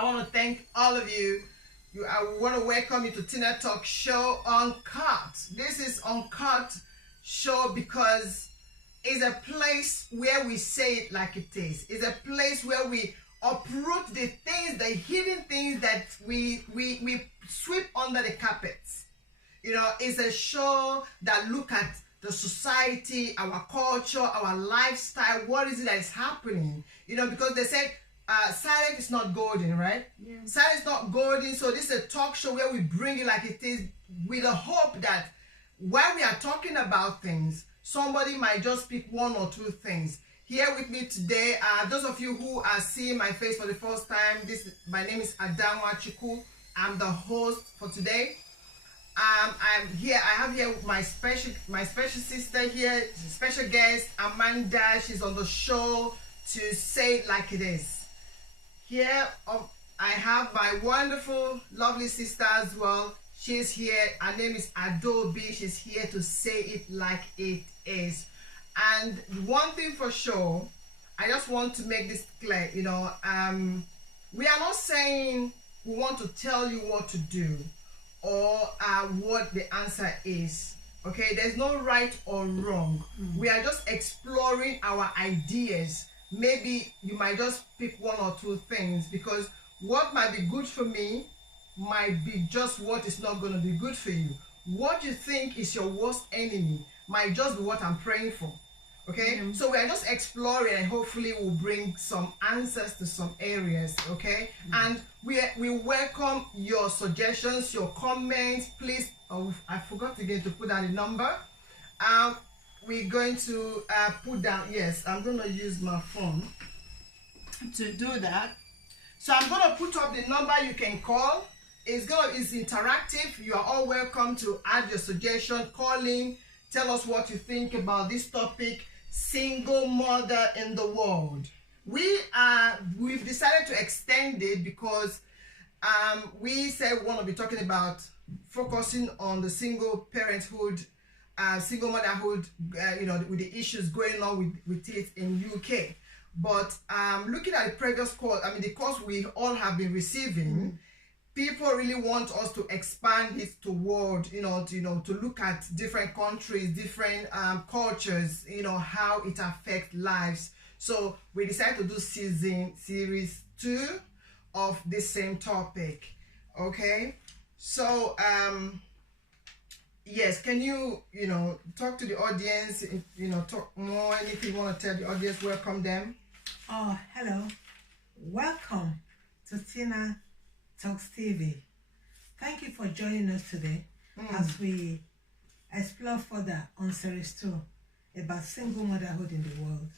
I want to thank all of you. I want to welcome you to Tina Talk Show Uncut. This is Uncut Show because it's a place where we say it like it is. It's a place where we uproot the things, the hidden things that we sweep under the carpets. You know, it's a show that look at the society, our culture, our lifestyle. What is it that is happening? You know, because they said silence is not golden, right? Yeah. Silence is not golden. So this is a talk show where we bring it like it is with the hope that while we are talking about things, somebody might just pick one or two things. Here with me today, those of you who are seeing my face for the first time, my name is Adamwa Chiku. I'm the host for today. I'm here. I have here my special sister here, special guest Amanda. She's on the show to say it like it is. Here, I have my wonderful, lovely sister as well. She's here. Her name is Adobe. She's here to say it like it is. And one thing for sure, I just want to make this clear. You know, we are not saying we want to tell you what to do or what the answer is. Okay, there's no right or wrong. We are just exploring our ideas. Maybe you might just pick one or two things, because what might be good for me might be just what is not going to be good for you. What you think is your worst enemy might just be what I'm praying for. Okay, so we are just exploring, and hopefully we'll bring some answers to some areas. Okay, and we welcome your suggestions, your comments. Please, I forgot again to put down the number. We're going to put down, yes, I'm going to use my phone to do that. So I'm going to put up the number you can call. It's interactive. You are all welcome to add your suggestion, call in, tell us what you think about this topic, single mother in the world. We've decided to extend it because we said we want to be talking about focusing on the single parenthood, single motherhood, you know, with the issues going on with it in UK. But looking at the previous course, I mean, the course we all have been receiving, people really want us to expand it toward, you know, to look at different countries, different cultures, you know, how it affects lives. So we decided to do series 2 of this same topic. Okay, so yes, can you talk to the audience, talk more, anything you want to tell the audience, welcome them? Oh, hello, welcome to Tina Talks TV. Thank you for joining us today as we explore further on series 2 about single motherhood in the world.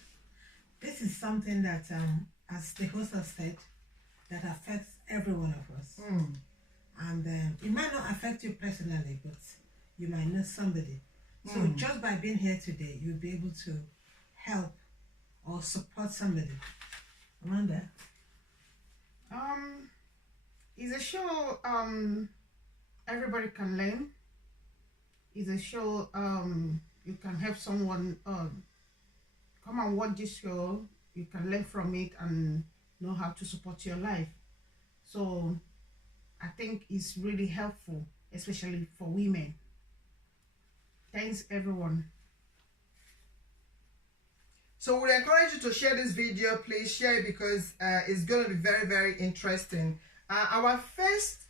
This is something that, as the host has said, that affects every one of us. And it might not affect you personally, but you might know somebody. So just by being here today, you'll be able to help or support somebody. Amanda? It's a show everybody can learn. It's a show you can help someone come and watch this show. You can learn from it and know how to support your life. So I think it's really helpful, especially for women. Thanks everyone. So we encourage you to share this video. Please share it because it's going to be very, very interesting. Our first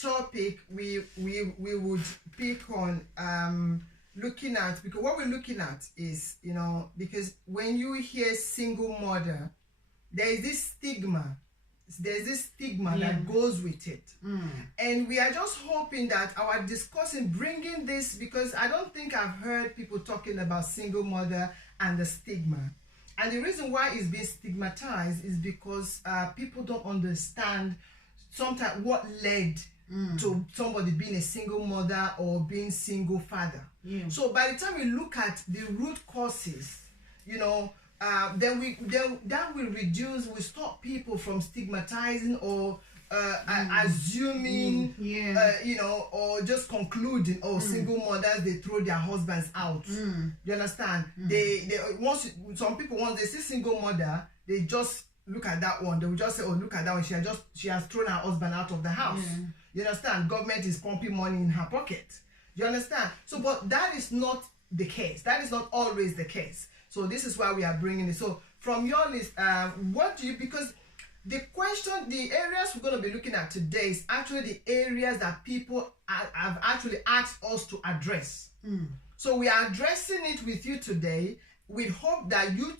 topic we would pick on looking at, because what we're looking at is, because when you hear single mother, there is this stigma. There's this stigma that goes with it. And we are just hoping that our discussing, bringing this, because I don't think I've heard people talking about single mother and the stigma. And the reason why it's being stigmatized is because people don't understand sometimes what led to somebody being a single mother or being single father. So by the time we look at the root causes, then that will reduce, will stop people from stigmatizing or assuming, or just concluding, single mothers, they throw their husbands out. You understand? Some people, once they see single mother, they just look at that one. They will just say, oh, look at that one. She has thrown her husband out of the house. Yeah. You understand? Government is pumping money in her pocket. You understand? So, but that is not the case. That is not always the case. So this is why we are bringing it. So from your list, what do you, because the areas we're going to be looking at today is actually the areas that people have actually asked us to address. So we are addressing it with you today with hope that you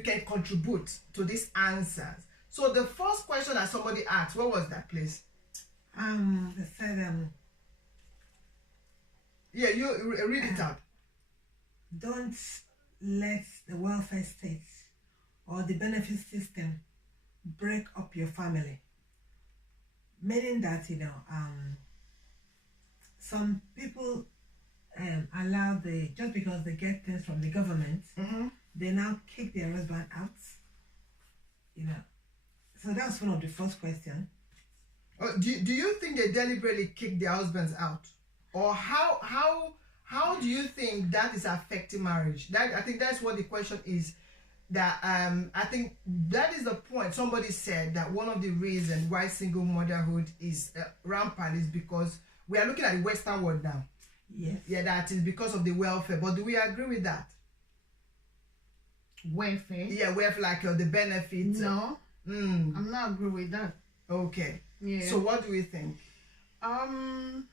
can contribute to these answers. So the first question that somebody asked, what was that, please? They said, yeah, you read it out. Don't let the welfare state or the benefit system break up your family. Meaning that, some people allow just because they get things from the government, they now kick their husband out. So that's one of the first questions. Do you think they deliberately kick their husbands out? Or how do you think that is affecting marriage? I think that's what the question is. That I think that is the point. Somebody said that one of the reasons why single motherhood is rampant is because we are looking at the Western world now. Yes. Yeah, that is because of the welfare. But do we agree with that? Welfare? Yeah, welfare, like the benefits. No, I'm not agree with that. Okay. Yeah. So what do we think? For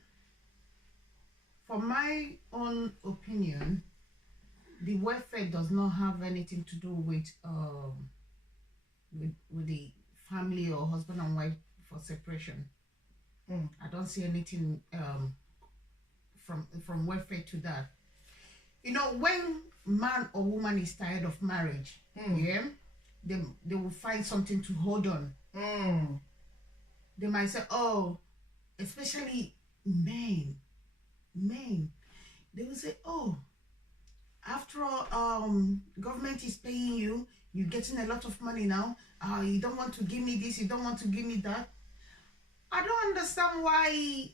my own opinion, the welfare does not have anything to do with the family or husband and wife for separation. I don't see anything from welfare to that. When man or woman is tired of marriage, they will find something to hold on. They might say, oh, especially men, they will say, oh, after all, government is paying you, you're getting a lot of money now. You don't want to give me this, you don't want to give me that. I don't understand why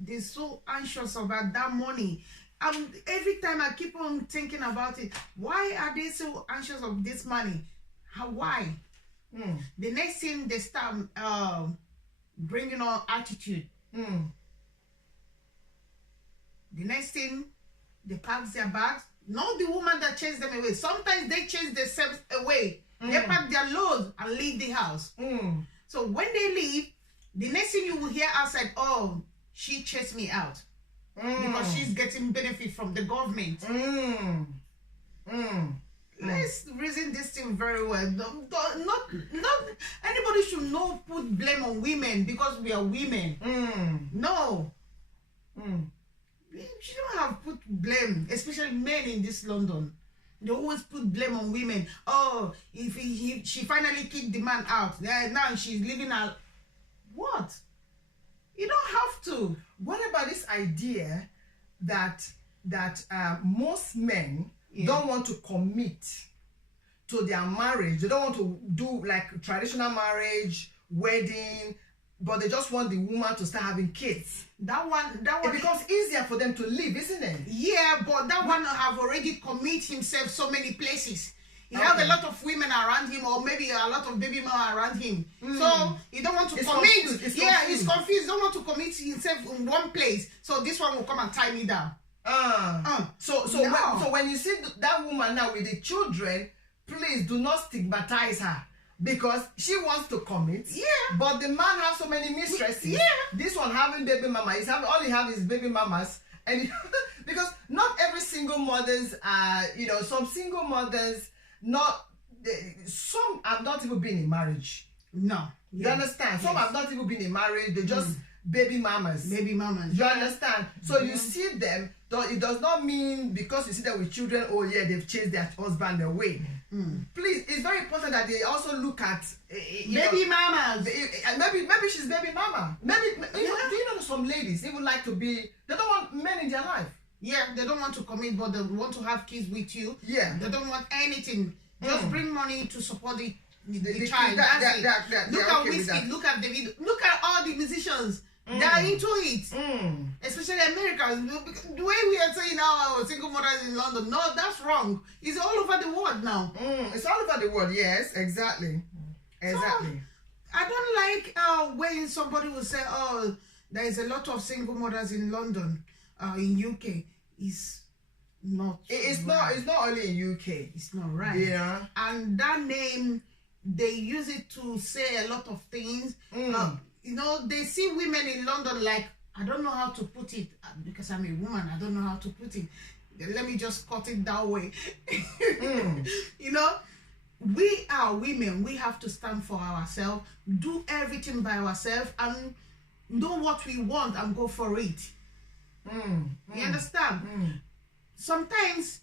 they're so anxious about that money. Every time I keep on thinking about it, why are they so anxious of this money? Why? The next thing they start bringing on attitude. The next thing, they pack their bags. Not the woman that chased them away. Sometimes they chase themselves away. They pack their loads and leave the house. So when they leave, the next thing you will hear outside, oh, she chased me out. Because she's getting benefit from the government. Let's reason this thing very well. Not anybody should not put blame on women because we are women. No. She don't have put blame, especially men in this London. They always put blame on women. Oh, if she finally kicked the man out, now she's living out. What? You don't have to. What about this idea that most men don't want to commit to their marriage? They don't want to do like traditional marriage, wedding, but they just want the woman to start having kids. That one it becomes easier for them to live, isn't it? Yeah, but that one have already commit himself so many places. He have a lot of women around him, or maybe a lot of baby mama around him. So he don't want to commit. He's confused. Don't want to commit himself in one place. So this one will come and tie me down. So when you see that woman now with the children, please do not stigmatize her. Because she wants to commit, but the man has so many mistresses. This one having baby mama, all he have is baby mamas, and because not every single mothers are, some single mothers, some have not even been in marriage. No, you understand? Some have not even been in marriage. They just baby mamas. Baby mamas. You understand? So you see them. It does not mean because you see them with children, oh yeah, they've chased their husband away. Please, it's very important that they also look at baby mamas. Maybe she's baby mama. Maybe do you know some ladies even like to be? They don't want men in their life. Yeah, they don't want to commit, but they want to have kids with you. Yeah, they don't want anything. Just bring money to support the child. Look at Whiskey. Look at David. Look at all the musicians. They are into it. Especially Americans. The way we are saying now, our single mothers in London, no, that's wrong. It's all over the world now. It's all over the world, yes, exactly. Exactly. So, I don't like when somebody will say, oh, there is a lot of single mothers in London, in UK. It's not. It's not only in UK. It's not right. Yeah. And that name, they use it to say a lot of things. You know, they see women in London like, I don't know how to put it because I'm a woman. I don't know how to put it. Let me just cut it that way. You know, we are women. We have to stand for ourselves, do everything by ourselves, and know what we want and go for it. You understand? Sometimes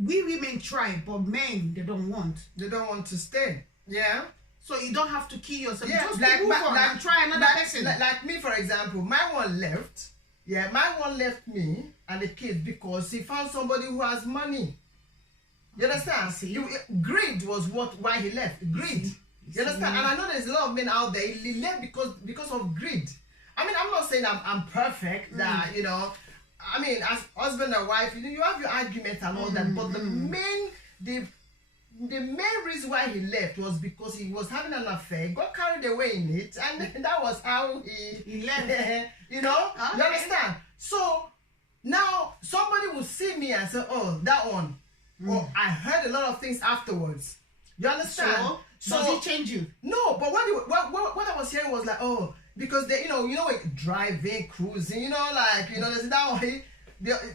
we women try, but men, they don't want. They don't want to stay. Yeah. So you don't have to kill yourself. Yeah, Just move on and try another person. Like me, for example, my one left. Yeah, my one left me and the kids because he found somebody who has money. You understand? Greed was why he left. Greed. You understand? And I know there's a lot of men out there. He left because of greed. I mean, I'm not saying I'm perfect. That you know, I mean, as husband and wife, you have your arguments and all that. But the main reason why he left was because he was having an affair, got carried away in it, and that was how he left. You know, you understand? So now somebody will see me and say, "Oh, that one." Well, I heard a lot of things afterwards. You understand? So does it change you? No, but what I was hearing was like, oh, because they, like driving, cruising, there's that one.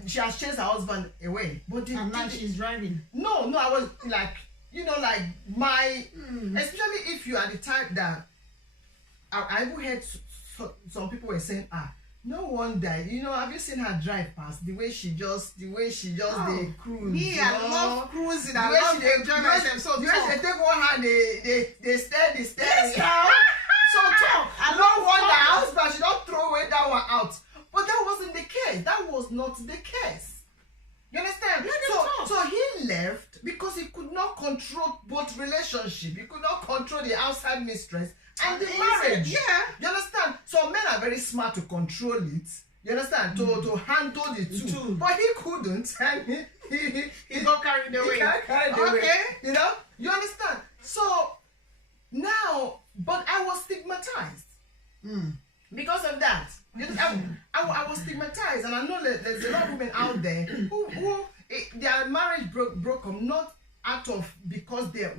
She has chased her husband away, but and now she's driving. No, I was like, especially if you are the type that I even heard some people were saying, no wonder, have you seen her drive past the way she just they cruise? Me, I love cruising. I love enjoying myself. So the way they take one hand, they stare. Yes, now. So talk. No wonder her husband should not throw away that one out. But that wasn't the case. That was not the case. You understand? So he left because he could not control both relationships. He could not control the outside mistress and the marriage. Yeah. You understand? So men are very smart to control it. You understand? To handle the two. But he couldn't, and he got carried away. Okay. You understand? So now, but I was stigmatized because of that. I was stigmatized, and I know that there's a lot of women out there who their marriage broke up not out of because they were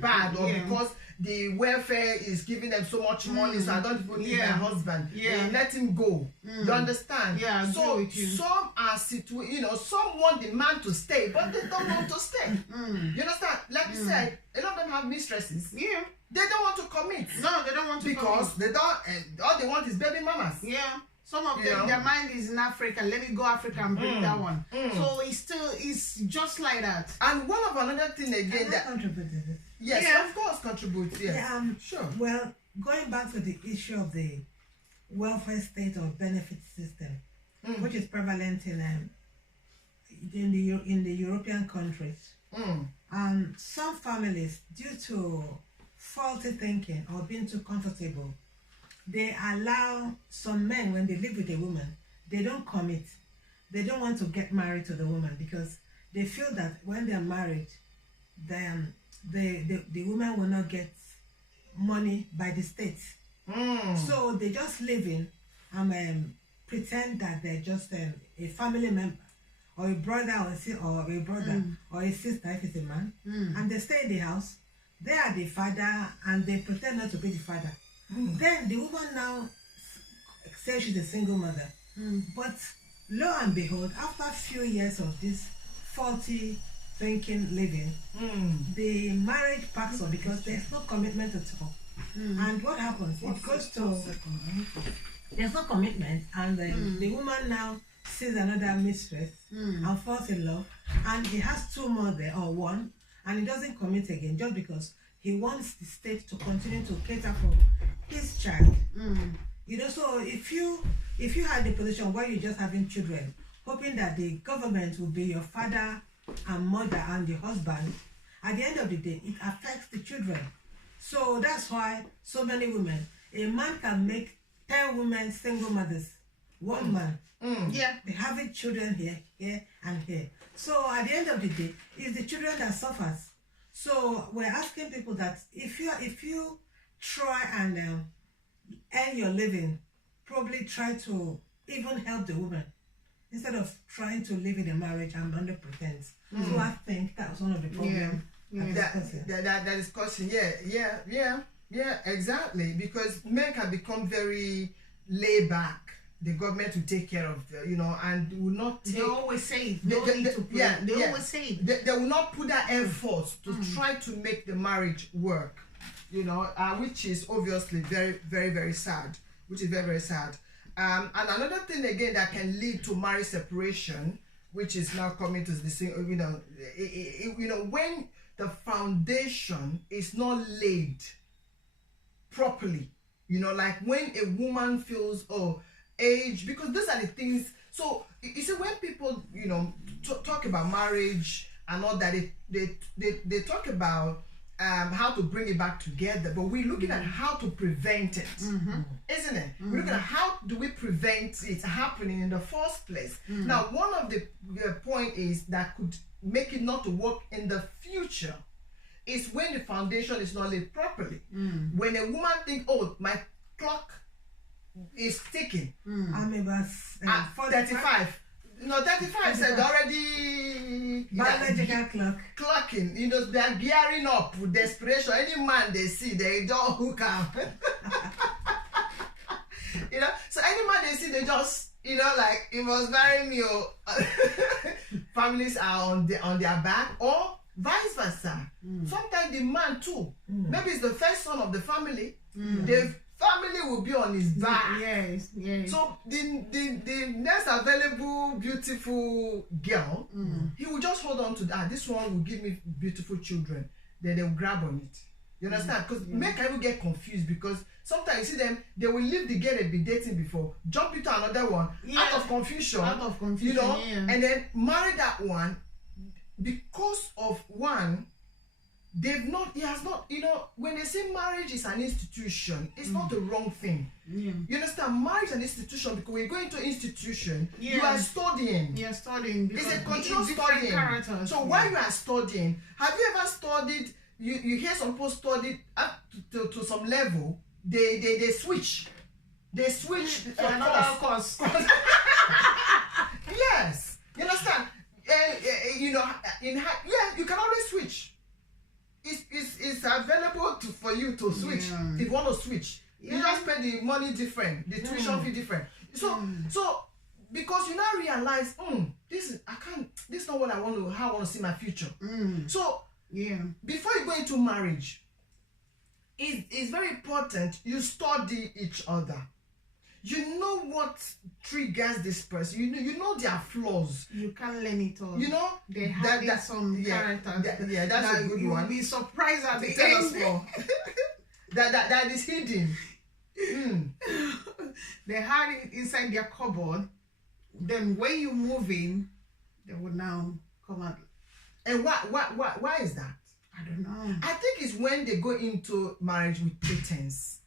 bad or because the welfare is giving them so much money, so I don't even need my husband. Let him go. You understand? Yeah. So some are some want the man to stay, but they don't want to stay. You understand? Like you said, a lot of them have mistresses. Yeah. They don't want to commit. No, they don't want to because commit. they don't. All they want is baby mamas. Yeah. Some of them, their mind is in Africa. Let me go Africa and bring that one. So it's just like that. And one of another thing again that contributed. Yes, of course, contributes. Yes. Sure. Well, going back to the issue of the welfare state or benefit system, which is prevalent in the European countries, some families, due to faulty thinking or being too comfortable, they allow some men, when they live with a woman, they don't commit. They don't want to get married to the woman because they feel that when they're married, the woman will not get money by the state. So they just live in and pretend that they're just a family member or a brother or a sister if it's a man, and they stay in the house. They are the father and they pretend not to be the father. Then the woman now says she's a single mother. But lo and behold, after a few years of this faulty thinking living, the marriage packs up because there's no commitment at all. And what happens? It goes to there's no commitment, and the woman now sees another mistress and falls in love, and he has two more there or one, and he doesn't commit again just because he wants the state to continue to cater for his child. So if you had the position where you're just having children, hoping that the government will be your father and mother and the husband, at the end of the day, it affects the children. So that's why so many women, a man can make 10 women, single mothers, one man. Yeah. They having children here, and here. So at the end of the day, it's the children that suffers. So we're asking people that if you try and earn your living, probably try to even help the woman instead of trying to live in a marriage and under pretense. So I think that's one of the problems. That is causing, yeah, exactly. Because men can become very laid back. The government will take care of the, and will not take. They always say They always say they will not put that effort to try to make the marriage work, which is obviously very, very, very sad. Which is very, very sad. And another thing again that can lead to marriage separation, which is now coming to this thing, when the foundation is not laid properly, like when a woman feels age, because those are the things. So you see, when people talk about marriage and all that, they talk about how to bring it back together, but we're looking at how to prevent it, isn't it? We're looking at how do we prevent it happening in the first place. Now, one of the point is that could make it not to work in the future is when the foundation is not laid properly. When a woman thinks, oh, my clock is ticking, I'm about 35. No, 35 said already biological clock. Clocking, they're gearing up with desperation. Any man they see, they don't hook up. So any man they see, they just, like, it must marry me. Families are on their back, or vice versa. Sometimes the man too. Maybe it's the first son of the family. The family will be on his back. Yes. So the next available beautiful girl, he will just hold on to that. This one will give me beautiful children. Then they'll grab on it. You understand? Because men can even get confused, because sometimes you see them, they will leave the girl they've been dating before, jump into another one out of confusion. And then marry that one because of one. He has not, when they say marriage is an institution, it's not the wrong thing. You understand? Marriage is an institution because when you go into institution, you are studying. You're studying. It's a continuous studying. So while you are studying, have you ever studied, you hear some people studied up to some level, they switch. They switch to another course. Yes. You understand? You can always switch. It's available for you to switch. If you want to switch, you just pay the money different, the tuition fee different. So because you now realize, this is not what I want to, how I want to see my future. So before you go into marriage, it's very important you study each other. You know what triggers this person. You know their flaws. You can't learn it all. They have some characters. That's a good one. You'll be surprised at the Tell end. us more. that is hidden. They have it inside their cupboard. Then when you move in, they will now come out. And why is that? I don't know. I think it's when they go into marriage with pretense.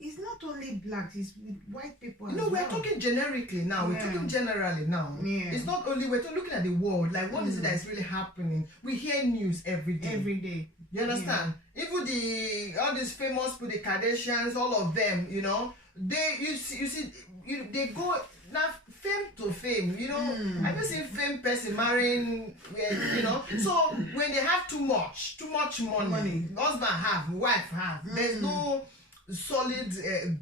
It's not only blacks, it's with white people as well. We're talking generically now. We're talking generally now. It's not only, we're looking at the world. Like, what is it that is really happening? We hear news every day. Every day. You understand? Even all these famous people, the Kardashians, all of them, they go now fame to fame. Have you seen fame person marrying? So when they have too much money, husband have, wife have, there's no solid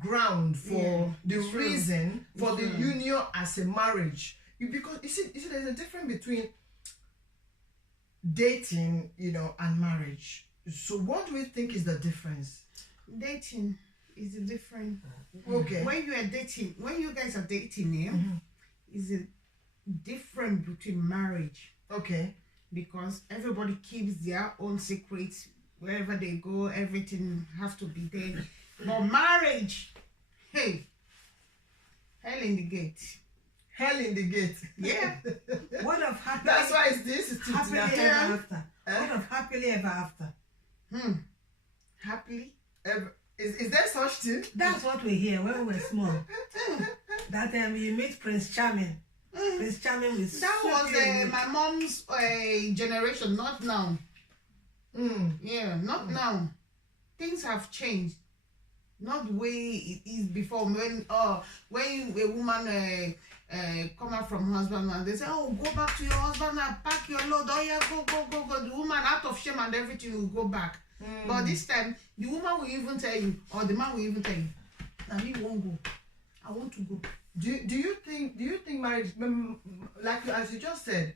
ground for the reason for the union as a marriage. Because you see there's a difference between dating and marriage. So what do we think is the difference? Dating is different. Okay. When you guys are dating, is a different between marriage. Okay. Because everybody keeps their own secrets. Wherever they go, everything has to be there. But marriage, hey, hell in the gate. Hell in the gate. Yeah. What of happily? That's why it's the institute. Happily ever after. What of happily ever after? Happily Ever Is there such thing? That's what we hear when we were small. That you meet Prince Charming. Prince Charming with That was my mom's generation, not now. Yeah, not now. Things have changed. Not the way it is before. When a woman come out from husband and they say, oh, go back to your husband and pack your load. Oh yeah, go. The woman out of shame and everything will go back. But this time, the woman will even tell you, or the man will even tell you, now he won't go. I want to go. Do you think marriage, like as you just said,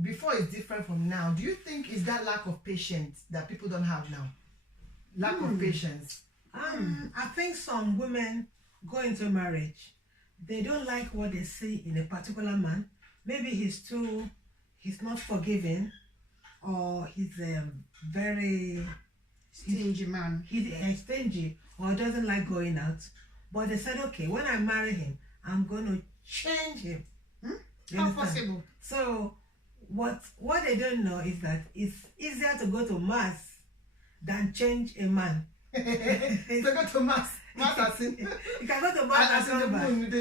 before is different from now? Do you think is that lack of patience that people don't have now? Lack of patience. I think some women go into marriage, they don't like what they see in a particular man. Maybe he's not forgiving, or he's very Stingy man. He's stingy, or doesn't like going out. But they said, okay, when I marry him, I'm going to change him. How possible? So what they don't know is that it's easier to go to mass than change a man. So go to mass. Mass as in you can go to mass and come back and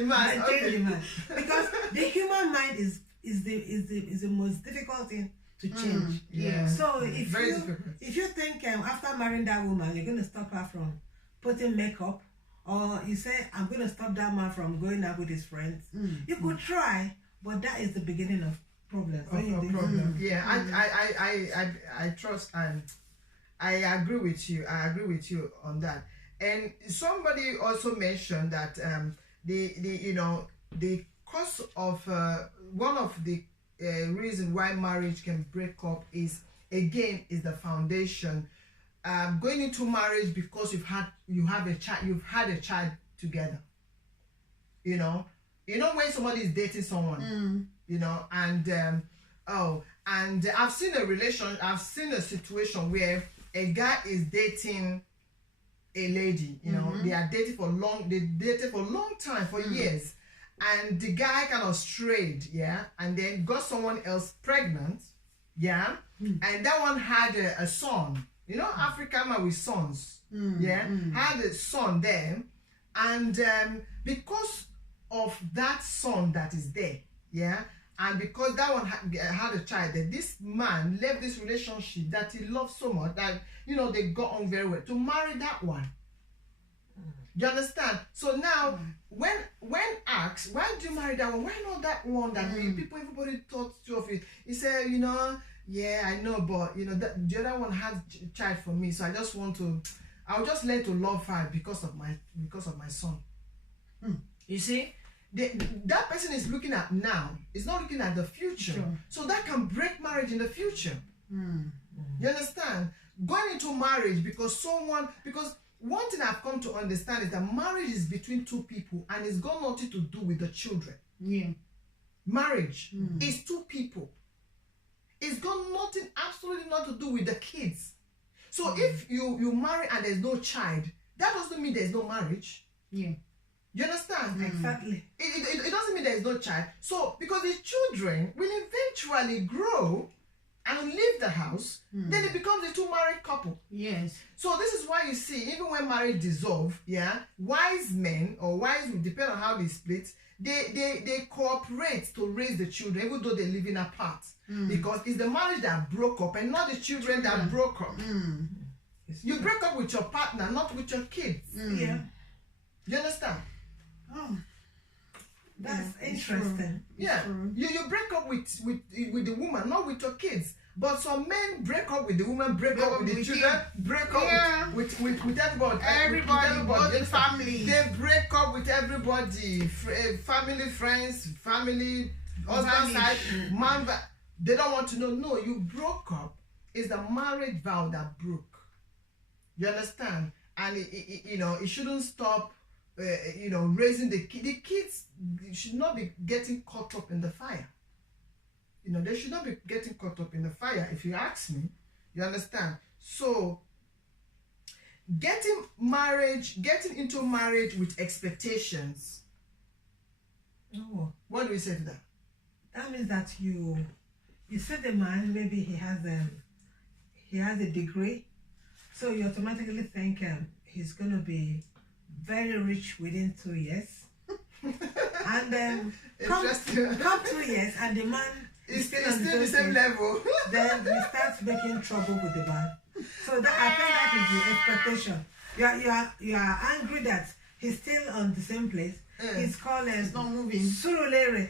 change the man. Because the human mind is the most difficult thing to change. Yeah. So if you think after marrying that woman, you're going to stop her from putting makeup, or you say, I'm going to stop that man from going out with his friends, you could try, but that is the beginning of problems. Yeah, I trust and I agree with you. I agree with you on that. And somebody also mentioned that the cause of one of the reason why marriage can break up is the foundation. Going into marriage because you've had a child together. You know when somebody is dating someone, and I've seen a situation where a guy is dating a lady, they dated for a long time, for years, and the guy kind of strayed, and then got someone else pregnant, and that one had a son. African man with sons, had a son there, and because of that son that is there, and because that one had a child, that this man left this relationship that he loved so much that they got on very well to marry that one. Do you understand? So now, when asked, why do you marry that one? Why not that one that everybody thought of it? He said, yeah, I know, but the other one has child for me, so I'll just learn to love her because of my son. You see, that person is looking at now. It's not looking at the future. Sure. So that can break marriage in the future. You understand? Going into marriage because one thing I've come to understand is that marriage is between two people, and it's got nothing to do with the children. Yeah. Marriage is two people. It's got absolutely nothing to do with the kids. So if you marry and there's no child, that doesn't mean there's no marriage. Yeah. You understand? Exactly. It doesn't mean there's no child. So because the children will eventually grow and leave the house, then it becomes a two-married couple. Yes. So this is why you see, even when marriage dissolve, wise men, or wise will depend on how they split, they cooperate to raise the children, even though they're living apart. Because it's the marriage that broke up and not the children that broke up. You break up with your partner, not with your kids. Yeah. You understand? Oh, that's interesting. Yeah. You break up with the woman, not with your kids. But some men break up with the woman, break up with the children, break up with everybody. Everybody, the family. They break up with everybody. Family, friends, family, husband side, man. They don't want to know. No, you broke up. It's the marriage vow that broke. You understand? And it shouldn't stop. Raising the kids should not be getting caught up in the fire. They should not be getting caught up in the fire, if you ask me. You understand? So, getting into marriage with expectations. Oh. What do we say to that? That means that you see the man, maybe he has a degree, so you automatically think he's going to be very rich within 2 years. And then come 2 years and the man is still on the same level. Then he starts making trouble with the man. So that, I think that is the expectation. You are angry that he's still on the same place. It's called it's not moving. Surulere.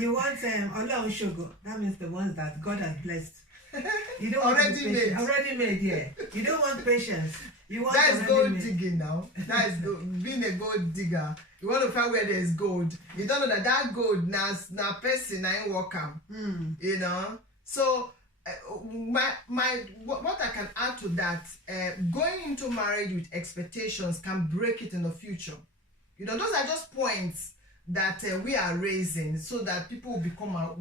You want Olorun Shogo. That means the ones that God has blessed. You don't want already made. Already made, yeah. You don't want patience. You want that is gold made. digging now. That is being a gold digger. You want to find where there is gold. You don't know that gold now person ain't welcome. You know. So what I can add to that, going into marriage with expectations can break it in the future. You know, those are just points that we are raising so that people will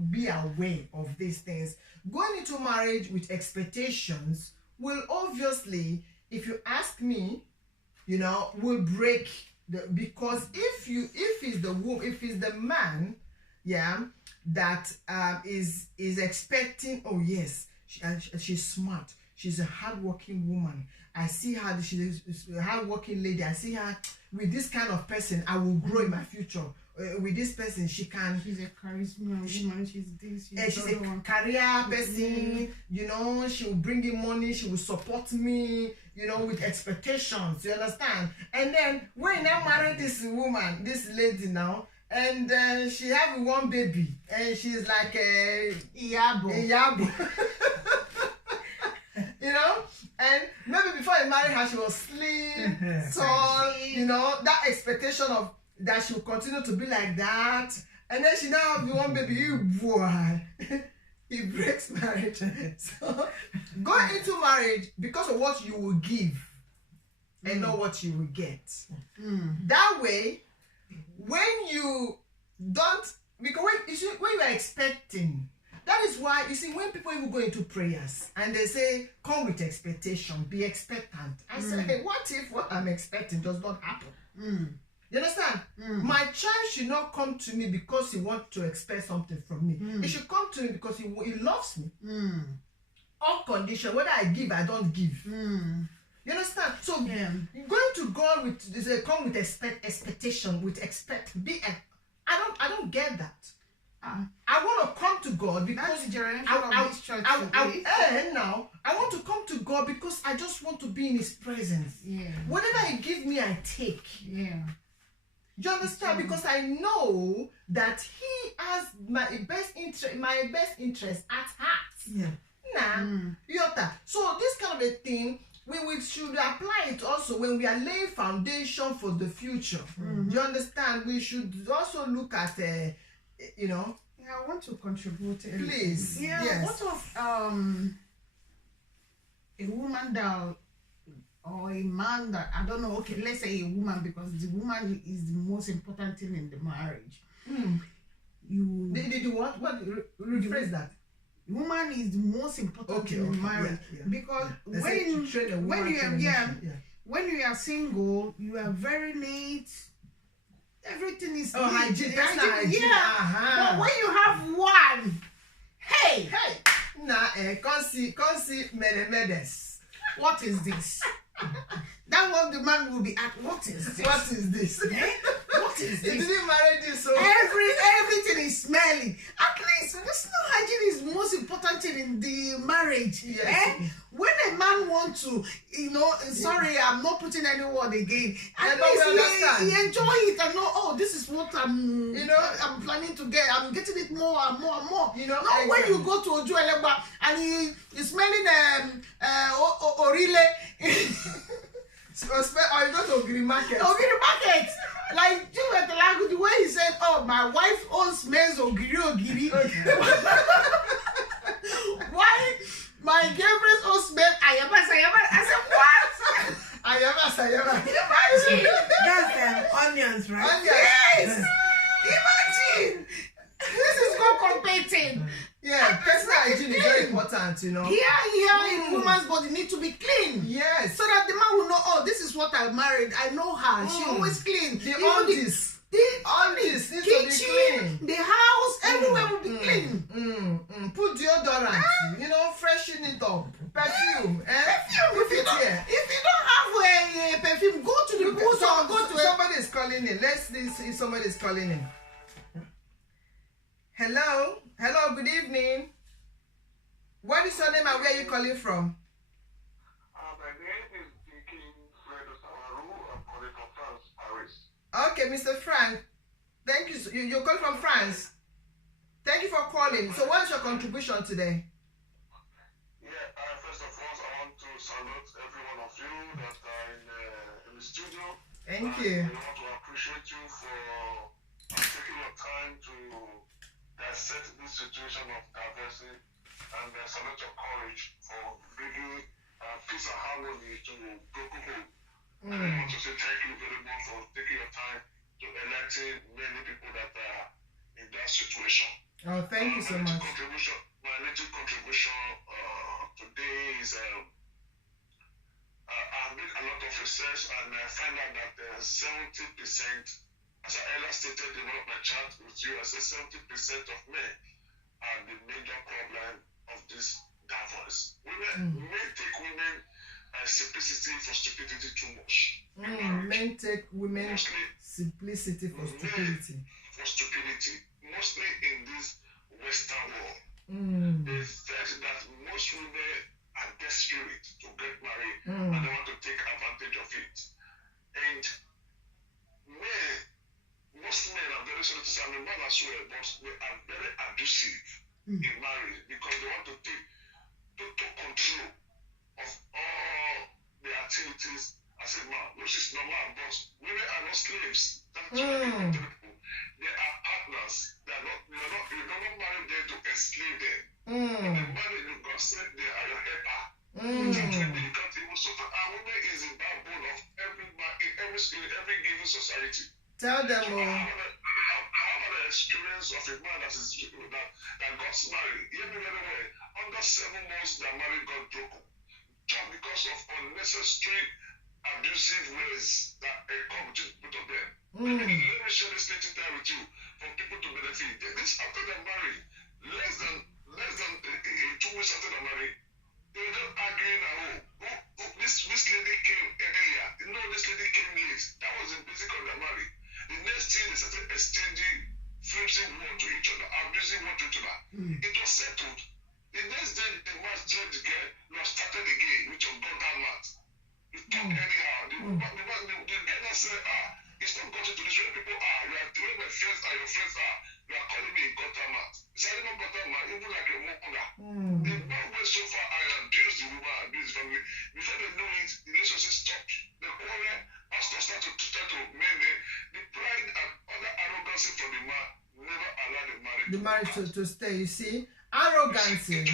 be aware of these things. Going into marriage with expectations will obviously, if you ask me, you know, will break because if it's the man, yeah, that is expecting, oh yes, she's smart, she's a hardworking woman. I see her, she's a hardworking lady. I see her with this kind of person. I will grow in my future. With this person, she's a charisma woman. She's this. She's a career person. You know, she will bring in money. She will support me. You know, with expectations. You understand? And then when I married this woman, this lady now, and she have one baby, and she's like a Iyabo. You know, and maybe before I married her, she was slim, tall. You know, that expectation of that she will continue to be like that, and then she now have one baby. You boy, it breaks marriage. So go into marriage because of what you will give, and not what you will get. That way, when you don't, because when you are expecting. That is why, you see, when people even go into prayers and they say, come with expectation, be expectant. I say, hey, what if what I'm expecting does not happen? You understand? My child should not come to me because he wants to expect something from me. He should come to me because he loves me. On condition, whether I give, I don't give. You understand? So, going to God with, come with expectation, I don't get that. I want to come to God because I want to come to God because I just want to be in His presence. Whatever He gives me, I take. You understand? Because I know that He has my best interest at heart. So this kind of a thing, we should apply it also when we are laying foundation for the future. You understand? We should also look at you know. Yeah, I want to contribute. Please. Yeah. Yes. What of a woman that or a man that, I don't know. Okay, let's say a woman, because the woman is the most important thing in the marriage. You what? Rephrase that. Woman is the most important thing in marriage because when you are single, you are very neat. Everything is hygiene. But when you have one, hey, come see medes. What is this? That one the man will be at. What is this? What is this? What is this? He didn't marry you, so everything is smelling. At least personal hygiene is the most important thing in the marriage. When a man wants to, you know, sorry, I'm not putting any word again. At least he enjoy it and know, oh, this is what I'm, you know, I'm planning to get. I'm getting it more and more and more. You know, not when you go to Oju Elegba and he's smelling orile. Or you go to Ogiri Market. Ogiri Market. Like the way he said, oh, my wife own smells Ogiri. Why my girlfriend's own smell Ayaba. I said, what? Ayaba. Imagine. That's onions, right? Onions. Yes. Imagine. This is called competing. Yeah, personal hygiene is very important, you know. In woman's body need to be clean. Yes. So that the man will know, oh, this is what I married. I know her. She always clean. The kitchen, the house, everywhere will be clean. Put deodorant, you know, freshen it up. Perfume. Perfume. If you don't have a calling in. Let's see if somebody is calling in. Hello? Hello, good evening. What is your name and where are you calling from? My name is King Fredo Samaru. I'm calling from France, Paris. Okay, Mr. Frank. Thank you. You're calling from France. Thank you for calling. So what's your contribution today? Yeah, first of all, I want to salute every one of you that are in the studio. Thank you. I want to appreciate you for taking your time to dissect this situation of diversity and salute your courage for bringing peace and harmony to broken home. And I want to say thank you very much for taking your time to electing many people that are in that situation. Oh, thank you so much. My little contribution today is I've made a lot of research and I find out that 70%, as I earlier stated in one of my chats with you, I said 70% of men are the major problem of this divorce. Men take women simplicity for stupidity too much. Men take women simplicity for stupidity. Mostly in this Western world. They said that most women are desperate to get married and they want to take advantage of it. And most men are very sorry to say, I'm a man as well, but they are very abusive in marriage because they want to take total control of all the activities as a man, which is normal, but women are not slaves. That's what they are partners. You don't marry them to enslave them. When they marry you, God said they are your helper. That's when you can't even suffer. And women is the backbone of every man in every given society. Tell them I have an experience of a man that got married. Hear me very well. Under 7 months, their marriage got broken. Just because of unnecessary abusive ways that come between both of them. Let me share this little time with you for people to benefit. This after they married, less than 2 weeks after they married, they were just arguing at home. This lady came earlier. This lady came late. That was the basic of their marriage. The next thing they started exchanging flimsy word to each other, abusing word to each other. It was settled. The next day the man said the girl was started again, which was gone that mad. You talk anyhow. The guy said, it's not gotten to this way people are. You are the way my friends are your friends are. You are calling me a gutter man. It's not even gutter man, even like a mother. The man went so far and abused the woman, abused the family. Before they know it, the relationship stopped. The quarrel, pastor started to maybe the pride and other arrogancy from the man never allowed the marriage to stay. You see, arrogancy.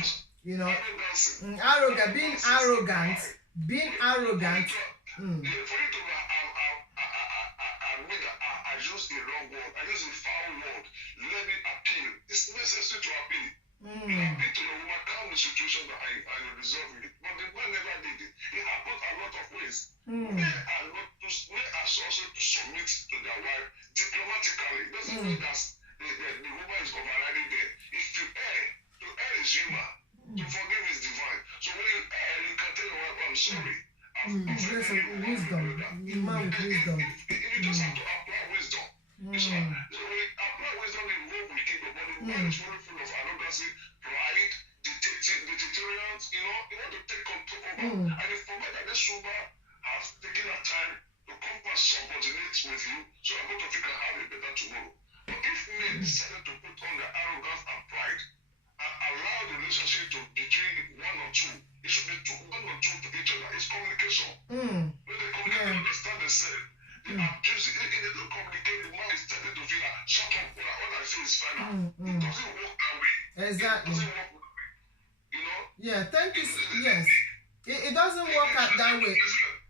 You know, arrogant, being arrogant. For you to admit that I use a wrong word, I use a foul word, let me appeal. It's necessary to appeal. You appeal to the woman, calm the situation that I resolve it. But the man never did it. It happened a lot of ways. Men are also to submit to their wife diplomatically. It doesn't mean that the woman is overriding there. If you err, to err is human. To forgive is divine. So when you err, you can tell your wife, I'm sorry. Wisdom. Man with wisdom. You just have to apply wisdom. So when you apply wisdom, the rope will keep your body. Man is full of arrogancy, pride, dictatorial. You want to take control over. And you forget that this woman has taken her time to come and subordinate with you, so both of you can have a better tomorrow. But if men decided to put on their arrogance and pride and allow the relationship to between one or two, it should be one or two to each other. It's communication. When they communicate, understand themselves. They abuse it. If they don't communicate, the man is tending to feel like, shut up, what I say is final. It doesn't work that way. Exactly. It doesn't work that way. Yeah, thank you. Yes. It doesn't work out that way.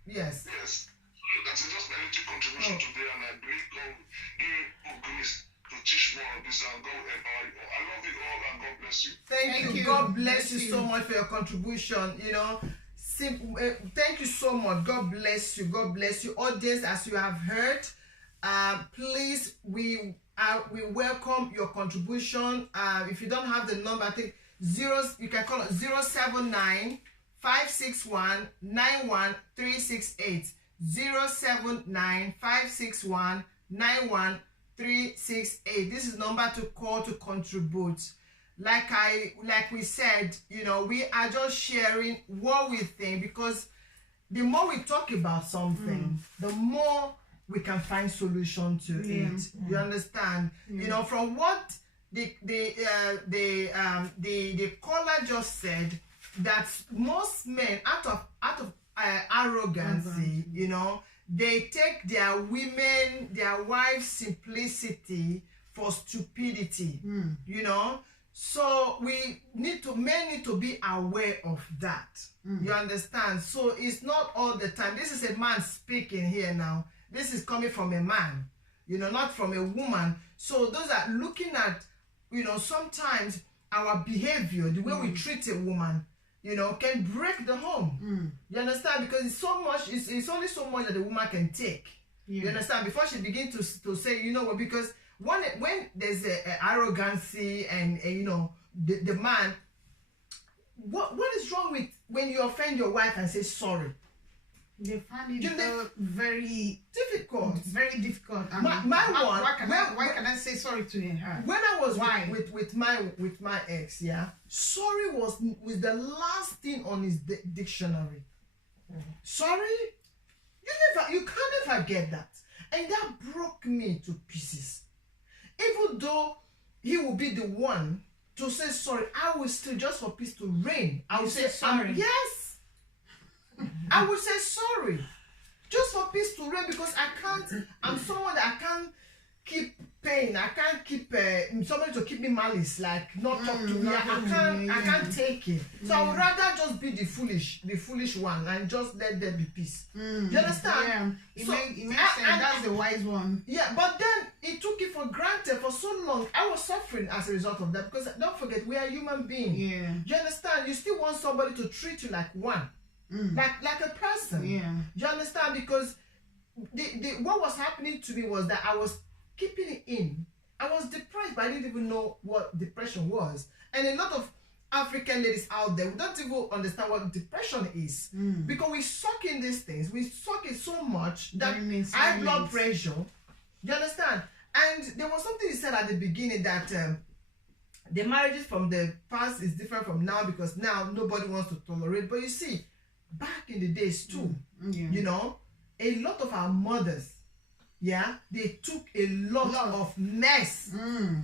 Yes. Yes. So that is just my little contribution today, and I believe God give you grace to teach more of this, and God empower you. I love you all, and God bless you. Thank you. God bless you so much for your contribution. Thank you so much. God bless you. God bless you. Audience, as you have heard, please, we welcome your contribution. If you don't have the number, I think you can call it 079 561 91368. 079 561 91368. This is number to call to contribute. Like we said, you know, we are just sharing what we think, because the more we talk about something, the more we can find solution to it. You understand? You know, from what the caller just said, that most men out of arrogancy, you know, they take their women, their wives' simplicity for stupidity. You know, so men need to be aware of that. You understand? So it's not all the time. This is a man speaking here now. This is coming from a man, you know, not from a woman. So those are looking at, you know, sometimes our behavior, the way we treat a woman, you know, can break the home. You understand? Because it's so much, it's only so much that the woman can take. You understand? Before she begins to say, you know what, because when there's a arrogancy and you know, the man, what is wrong with when you offend your wife and say sorry? They find it very difficult. Very difficult. And why can I say sorry to her? When I was with my ex, yeah, sorry was the last thing on his dictionary. Sorry, you can never get that, and that broke me to pieces. Even though he will be the one to say sorry, I will still, just for peace to reign, I will say sorry. Yes. I would say sorry, just for peace to reign, because I'm someone that I can't keep pain. I can't keep somebody to keep me malice, like not talk to me. I can't take it. So I would rather just be the foolish one and just let there be peace. You understand? Yeah. It makes sense. That's the wise one. Yeah, but then it took it for granted for so long. I was suffering as a result of that, because don't forget, we are human beings. Yeah. You understand? You still want somebody to treat you like one. Like a person. Yeah. You understand? Because what was happening to me was that I was keeping it in. I was depressed, but I didn't even know what depression was. And a lot of African ladies out there, we don't even understand what depression is. Because we suck in these things. We suck it so much that high blood pressure. You understand? And there was something you said at the beginning, that the marriages from the past is different from now, because now nobody wants to tolerate. But you see, back in the days too, you know, a lot of our mothers, yeah, they took a lot of mess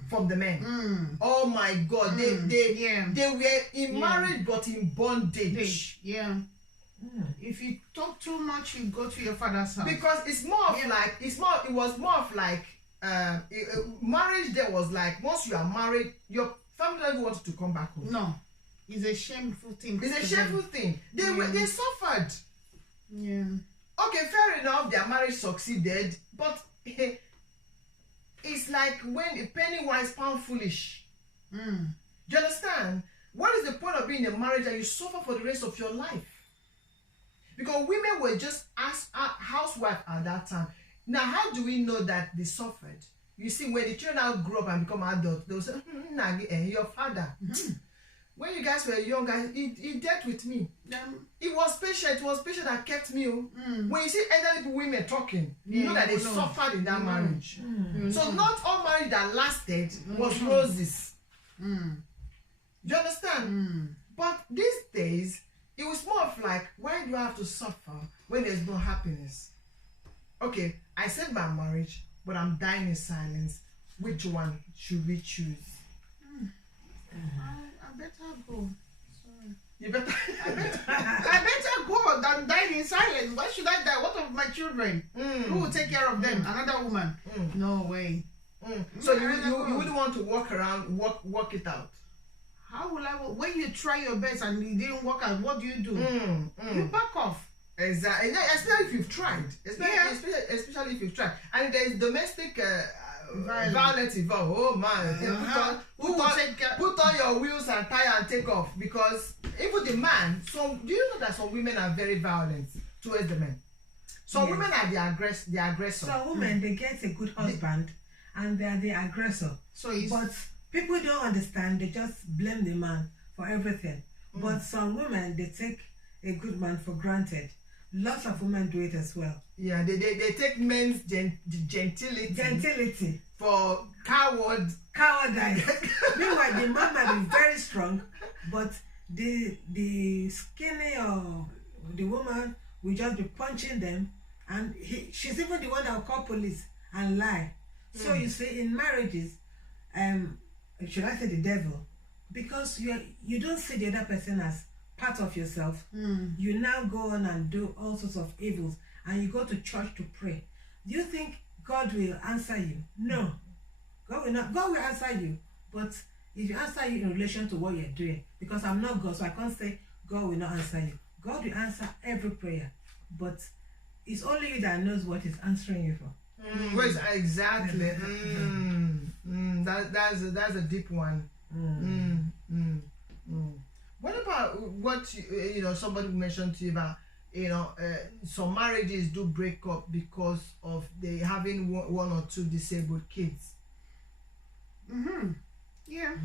from the men. Oh my God, they were in marriage but in bondage. If you talk too much, you go to your father's house. Because it's more of like, it was more of like marriage. There was like, once you are married, your family never wanted to come back home. No. It's a shameful thing. It's a shameful thing. They suffered. Yeah. Okay, fair enough, their marriage succeeded, but it's like when a penny wise, pound foolish. Do you understand? What is the point of being in a marriage that you suffer for the rest of your life? Because women were just housewives at that time. Now, how do we know that they suffered? You see, when the children now grow up and become adults, they will say, your father. When you guys were young, he dealt with me. It was patient. It was patient that kept me. When you see elderly women talking, you know that they suffered in that marriage. So not all marriage that lasted was roses. Do you understand? But these days, it was more of like, why do I have to suffer when there's no happiness? Okay, I said my marriage, but I'm dying in silence. Which one should we choose? I better go. Sorry. You better. I better go than die in silence. Why should I die? What of my children? Who will take care of them? Another woman? No way. So you wouldn't want to walk around, work it out. How will I? When you try your best and it didn't work out, what do? You back off. Exactly. Especially if you've tried. Especially if you've tried. And there's domestic violence involved. Oh man. Put on your wheels and tire and take off. Because even the man, do you know that some women are very violent towards the men? Some women are the aggressor. Some women, they get a good husband and they are the aggressor. But people don't understand. They just blame the man for everything. But some women, they take a good man for granted. lots of women do it as well. Yeah, they take men's gentility for cowardice. Meanwhile, the man might be very strong, but the skinny or the woman will just be punching them, and she's even the one that will call police and lie. So you see, in marriages, should I say the devil? Because you don't see the other person as part of yourself. You now go on and do all sorts of evils, and you go to church to pray. Do you think God will answer you? No. God will not. God will answer you, but if you answer you in relation to what you're doing, because I'm not God, so I can't say God will not answer you. God will answer every prayer, but it's only you that knows what He's answering you for. Exactly. That's a deep one. What about what somebody mentioned to you about some marriages do break up because of they having one or two disabled kids? Yeah,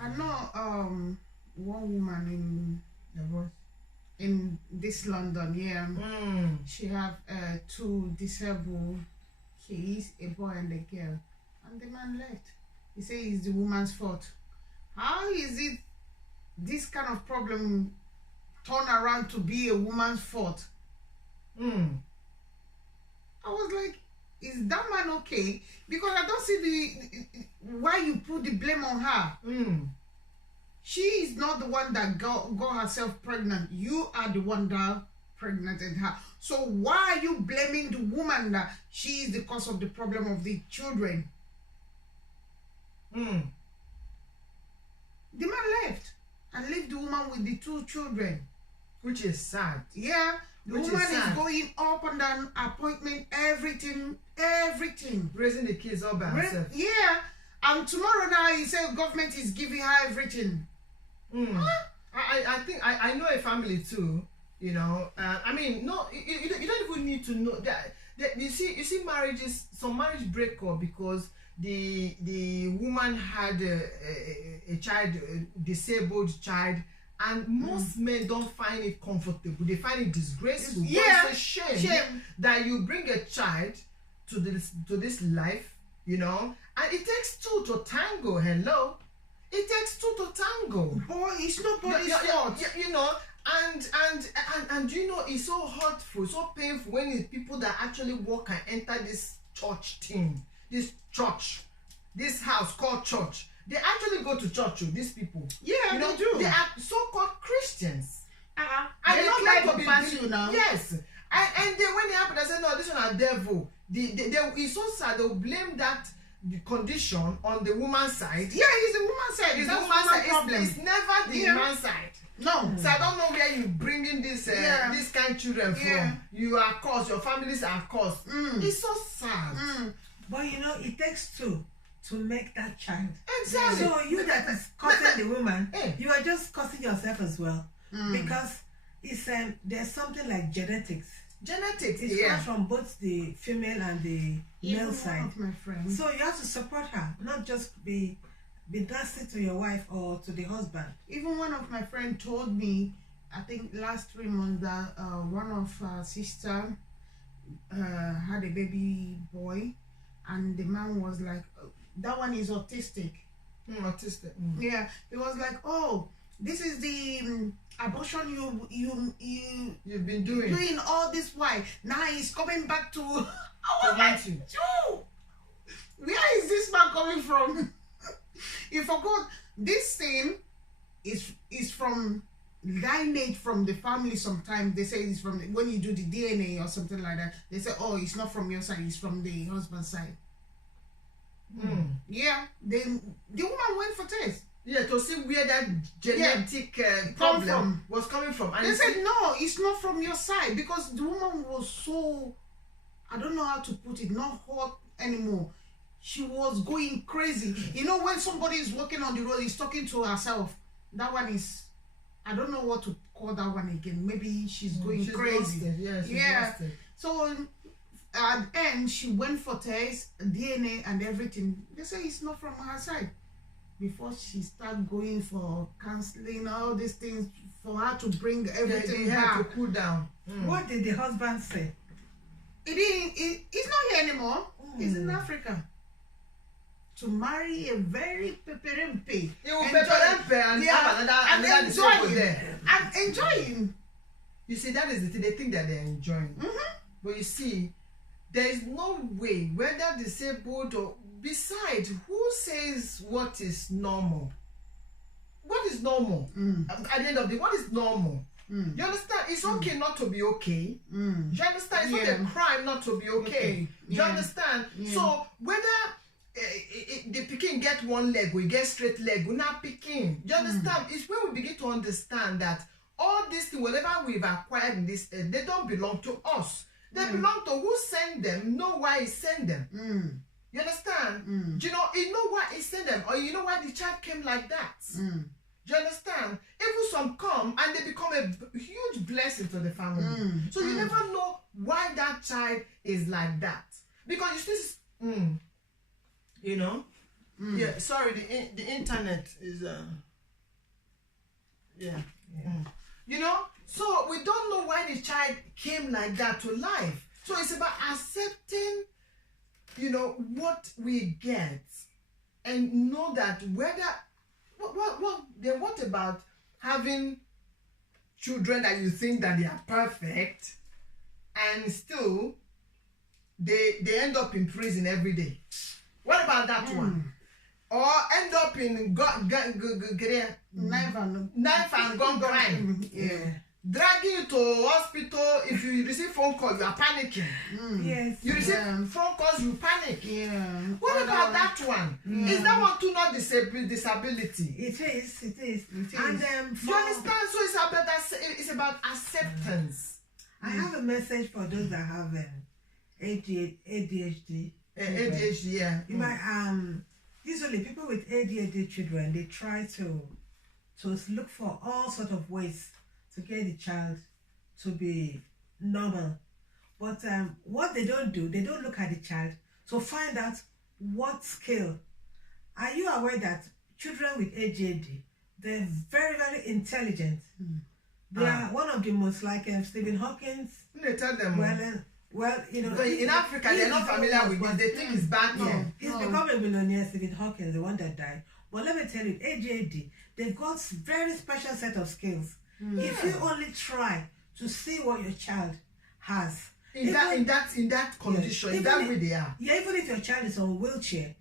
I know one woman in this London. Yeah, she have two disabled kids, a boy and a girl, and the man left. He say it's the woman's fault. How is it this kind of problem turn around to be a woman's fault? I was like, is that man okay? Because I don't see why you put the blame on her. She is not the one that got herself pregnant. You are the one that pregnanted her. So why are you blaming the woman that she is the cause of the problem of the children? The man left and left the woman with the two children. Which is sad. Yeah. The woman is going up and down, appointment, everything. Raising the kids all by herself. Yeah. And tomorrow now he said government is giving her everything. I think I know a family too. I mean, no, you don't even need to know that you see marriages. Some marriage break up because the woman had a child, a disabled child. And most men don't find it comfortable. They find it disgraceful. Yeah, it's a shame that you bring a child to this life, and it takes two to tango. Hello, it takes two to tango. Boy, it's nobody's fault. And it's so hurtful, so painful when it's people that actually walk and enter this church thing, this house called church. They actually go to church, these people. Yeah, they do. They are so-called Christians. And they don't claim like to pass you now. Yes. And then when it happened, they said, no, this one are devil. It's so sad. They'll blame the condition on the woman's side. Yeah, it's the woman's side. It's the woman's side. Problem. It's never the man's side. No. So I don't know where you bringing this this kind of children from. You are cursed. Your families are cursed. It's so sad. But it takes two to make that child. Exactly. So you that is causing the woman, you are just causing yourself as well. Because it's there's something like genetics. It comes from both the female and the male side. One of my friends. So you have to support her, not just be nasty to your wife or to the husband. Even one of my friends told me, I think last 3 months, that one of her sister had a baby boy, and the man was like, that one is autistic. Yeah, it was like, oh, this is the abortion you've been doing all this while. Now he's coming back to. I was like, where is this man coming from? You forgot this thing is from lineage from the family. Sometimes they say it's from when you do the DNA or something like that. They say, oh, it's not from your side, it's from the husband's side. Yeah, the woman went for test. Yeah, to see where that genetic problem was coming from. And they said, no, it's not from your side, because the woman was so, I don't know how to put it, not hot anymore. She was going crazy. When somebody is walking on the road, he's talking to herself. That one is, I don't know what to call that one again. Maybe she's going crazy. Yeah. So at the end, she went for tests, DNA and everything. They say it's not from her side. before she start going for counseling, all these things for her to bring everything They have to back. cool down. What did the husband say? He's not here anymore. He's in Africa. To marry a very peperempe. He will pepper and have another disabled there. I'm enjoying. You see, that is the thing. They think that they're enjoying. But you see, there is no way, whether disabled or besides, who says what is normal? What is normal? At the end of the day, what is normal? You understand? It's okay not to be okay. You understand? It's not a crime not to be okay. You understand? So whether the pikin get one leg, we get straight leg, we not pikin. You understand? It's when we begin to understand that all these things, whatever we've acquired in this, they don't belong to us. They belong to who sent them, know why he sent them. You understand? You know why he sent them, or you know why the child came like that. You understand? Even some come and they become a huge blessing to the family. So you never know why that child is like that. Because you still, you know? Yeah, sorry, the internet is, you know? So we don't know why the child came like that to life. So it's about accepting, you know, what we get and know that whether, what about having children that you think that they are perfect and still they end up in prison every day? What about that one? Or end up in knife and gun crime. Dragging you to hospital. If you receive phone call, you are panicking. Yes. You receive phone calls, you panic. What Other about that one? Is that one too not disability? It is. And You understand? So it's about acceptance. I have a message for those that have ADHD. ADHD, yeah. You might usually people with ADHD children, they try to look for all sort of ways to get the child to be normal. But what they don't do, they don't look at the child to find out what skill. Are you aware that children with ADHD, they're very, very intelligent? They are one of the most, like Stephen Hawking. They tell them. Well, you know, in Africa, they're not familiar with this. They think it's bad. He's become a millionaire, Stephen Hawking, the one that died. But let me tell you, ADHD, they've got very special set of skills. If you only try to see what your child has, in that condition, in that way they are. Yeah, even if your child is on a wheelchair,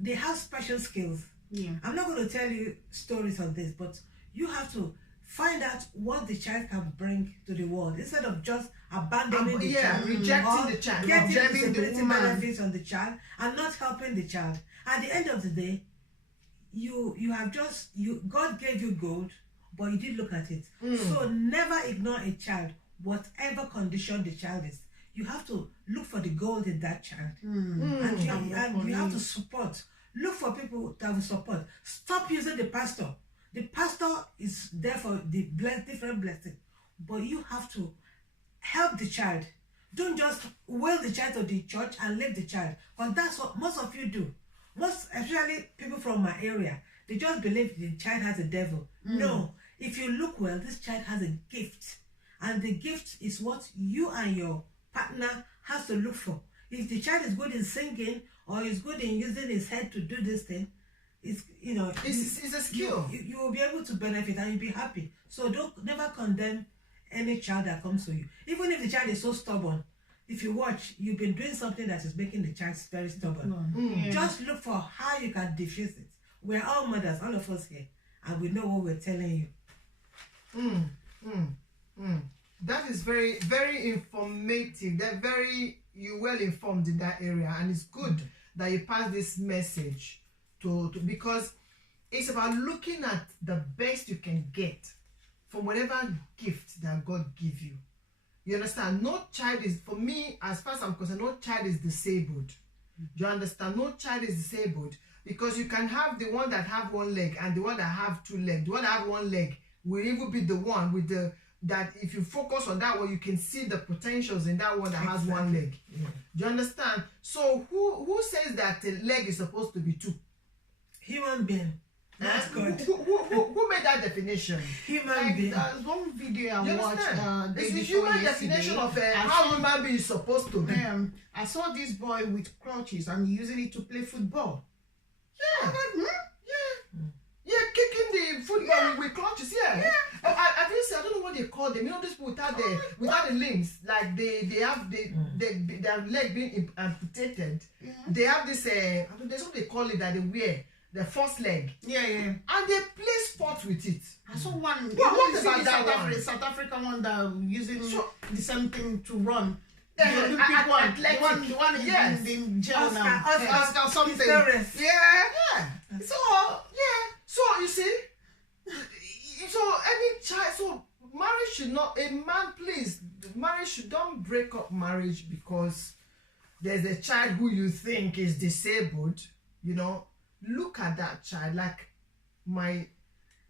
they have special skills. I'm not going to tell you stories on this, but you have to find out what the child can bring to the world instead of just abandoning the child, rejecting the child, getting disability benefits on the child and not helping the child. At the end of the day, God gave you gold, but you did look at it. So never ignore a child, whatever condition the child is. You have to look for the gold in that child, and you have to support. Look for people that will support. Stop using the pastor. The pastor is there for the different blessing, but you have to help the child. Don't just will the child to the church and leave the child, because that's what most of you do. Especially people from my area, they just believe the child has a devil. No, if you look well, this child has a gift, and the gift is what you and your partner has to look for. If the child is good in singing or is good in using his head to do this thing, it's a skill. You will be able to benefit and you'll be happy. So never condemn any child that comes to you. Even if the child is so stubborn, if you watch, you've been doing something that is making the child very stubborn. Just look for how you can diffuse it. We're all mothers, all of us here, and we know what we're telling you. That is very, very informative. You're well informed in that area, and it's good that you pass this message to because it's about looking at the best you can get from whatever gift that God give you. You understand? No child is, for me, as far as I'm concerned, no child is disabled. You understand? No child is disabled, because you can have the one that have one leg and the one that have two legs. The one that have one leg will even be the one with that if you focus on that one, you can see the potentials in that one that has one leg. Do you understand? So who says that the leg is supposed to be two? Human being. That's good. Who made that definition? Human being. There's one video I You watched. understand? Day It's the before human yesterday. definition of I how saw- human being is supposed to be. I saw this boy with crutches and using it to play football. Yeah. I'm like, Yeah, kicking the football with clutches, yeah. Oh, I think I don't know what they call them. You know, these people without the limbs, like they have their leg being amputated. Yeah. They have this there's what they call it that they wear, the first leg, Yeah. and they play sports with it. I saw one. What you about see that the one? South African one that using So- the same thing to run. The Yeah, Olympic one. athletic. The one Yes. is in jail now. Oscar something. Pistorius. Yeah. Yeah. So you see, so any child, so marriage should not, a man, please, don't break up marriage because there's a child who you think is disabled. You know, look at that child. Like my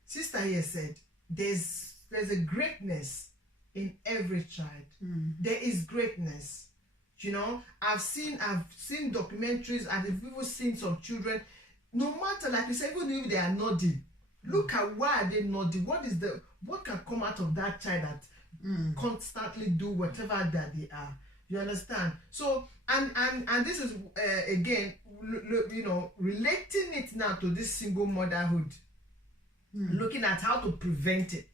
sister here said, there's a greatness in every child. There is greatness. You know, I've seen documentaries, and I've even seen some children, no matter, like you said, even if they are naughty, look at why are they naughty. What can come out of that child that constantly do whatever that they are. You understand? So and this is again, you know, relating it now to this single motherhood, looking at how to prevent it.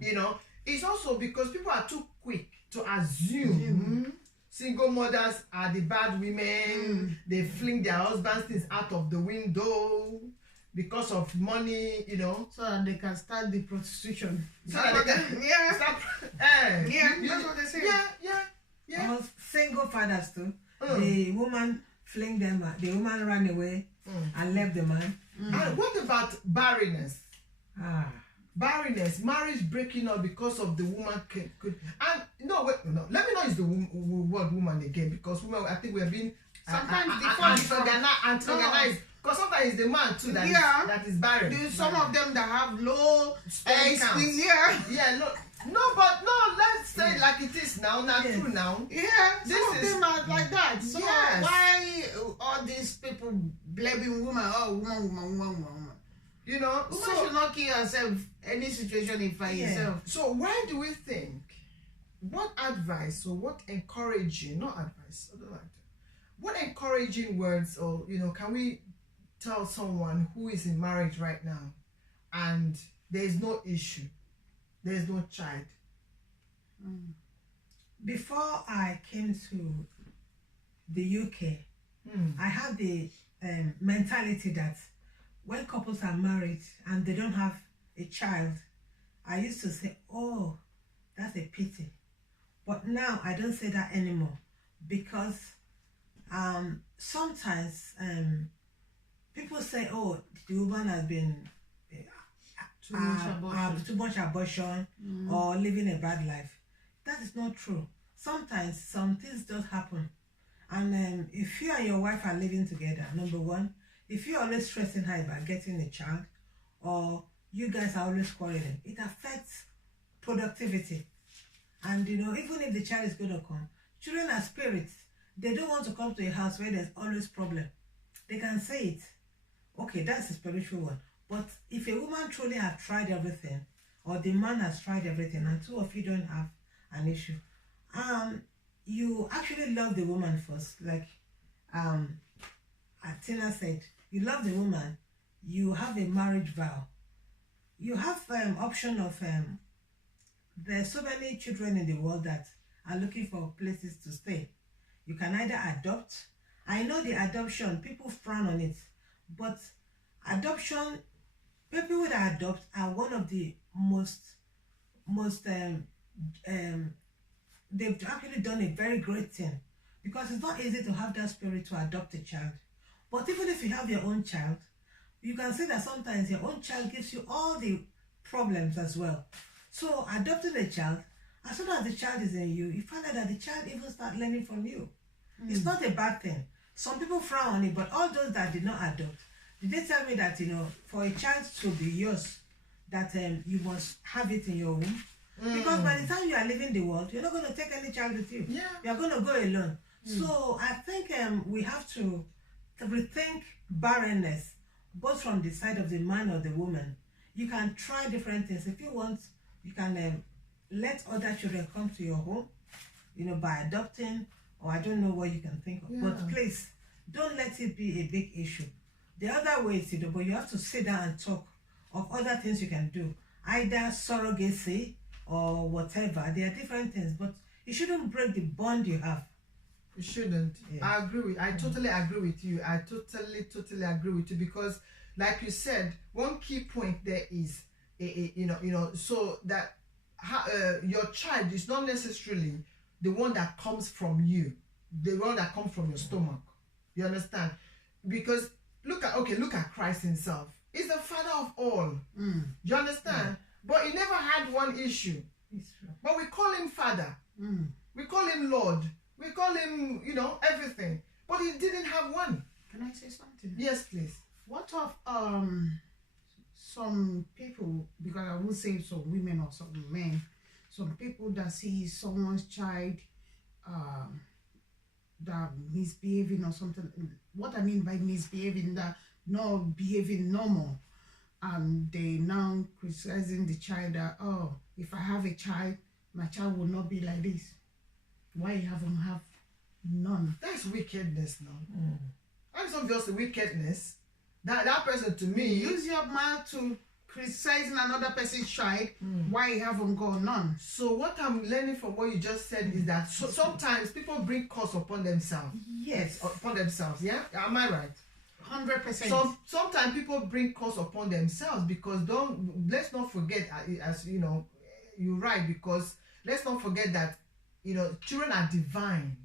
You know, it's also because people are too quick to assume single mothers are the bad women. They fling their husbands' things out of the window because of money, you know. So that they can start the prostitution. So that they can start, That's what they say. Yeah. Or single fathers too. The woman fling them, the woman ran away and left the man. And what about barrenness? Barrenness, marriage breaking up because of the woman could and no, let me not use the word woman again, because women, I think we have been Sometimes anti-organized, because sometimes it's the man too that is barren. There's some of them that have low sperm count. Let's say it like it is now, true now. Yeah, some of them are like that. So why all these people blaming women? Oh, woman. You know, woman should not kill herself any situation in find yourself. So why do we think, what advice or what encouraging, not advice, I don't like that. What encouraging words, or you know, can we tell someone who is in marriage right now and there is no issue, there is no child? Before I came to the UK, I have the mentality that when couples are married and they don't have a child, I used to say, oh, that's a pity. But now I don't say that anymore, because sometimes people say, oh, the woman has been too much abortion or living a bad life. That is not true. Sometimes some things just happen. And if you and your wife are living together, number one, if you're always stressing her about getting a child, or you guys are always quarreling, it affects productivity. And you know, even if the child is going to come, children are spirits. They don't want to come to a house where there's always problem. They can say it. Okay, that's a spiritual one. But if a woman truly has tried everything, or the man has tried everything, and two of you don't have an issue, you actually love the woman first. Like Tina said, you love the woman, you have a marriage vow, you have option of there's so many children in the world that are looking for places to stay. You can either adopt. I know the adoption, people frown on it, but adoption, people that adopt are one of the most they've actually done a very great thing, because it's not easy to have that spirit to adopt a child. But even if you have your own child, you can say that sometimes your own child gives you all the problems as well. So adopting a child, as soon as the child is in you, you find out that the child even start learning from you. It's not a bad thing. Some people frown on it, but all those that did not adopt, did they tell me that, you know, for a child to be yours, that you must have it in your womb? Because by the time you are leaving the world, you're not going to take any child with you. You're going to go alone. So I think we have to rethink barrenness. both from the side of the man or the woman. You can try different things. If you want, you can let other children come to your home, by adopting, or I don't know what you can think of. Yeah. But please, don't let it be a big issue. The other way is, but you have to sit down and talk of other things you can do, either surrogacy or whatever. There are different things, but you shouldn't break the bond you have. You shouldn't. Yeah. I agree with. I totally agree with you. I totally agree with you, because, like you said, one key point there is, so that your child is not necessarily the one that comes from you, the one that comes from your stomach. You understand? Because look at Christ himself. He's the Father of all. You understand? Yeah. But he never had one issue. It's true. But we call him Father. We call him Lord. We call him, everything. But he didn't have one. Can I say something? Yes, please. What of some people, because I won't say some women or some men, some people that see someone's child that misbehaving or something. What I mean by misbehaving, that not behaving normal, and they now criticizing the child that, oh, if I have a child, my child will not be like this. Why you haven't have none? That's wickedness now. That's obviously wickedness. That person, to me, Use your mouth to criticizing another person's child. Why you haven't got none? So what I'm learning from what you just said is that sometimes people bring curse upon themselves. Yes, Upon themselves. Yeah, am I right? 100%. Sometimes people bring curse upon themselves, because let's not forget, as you're right, because let's not forget that children are divine.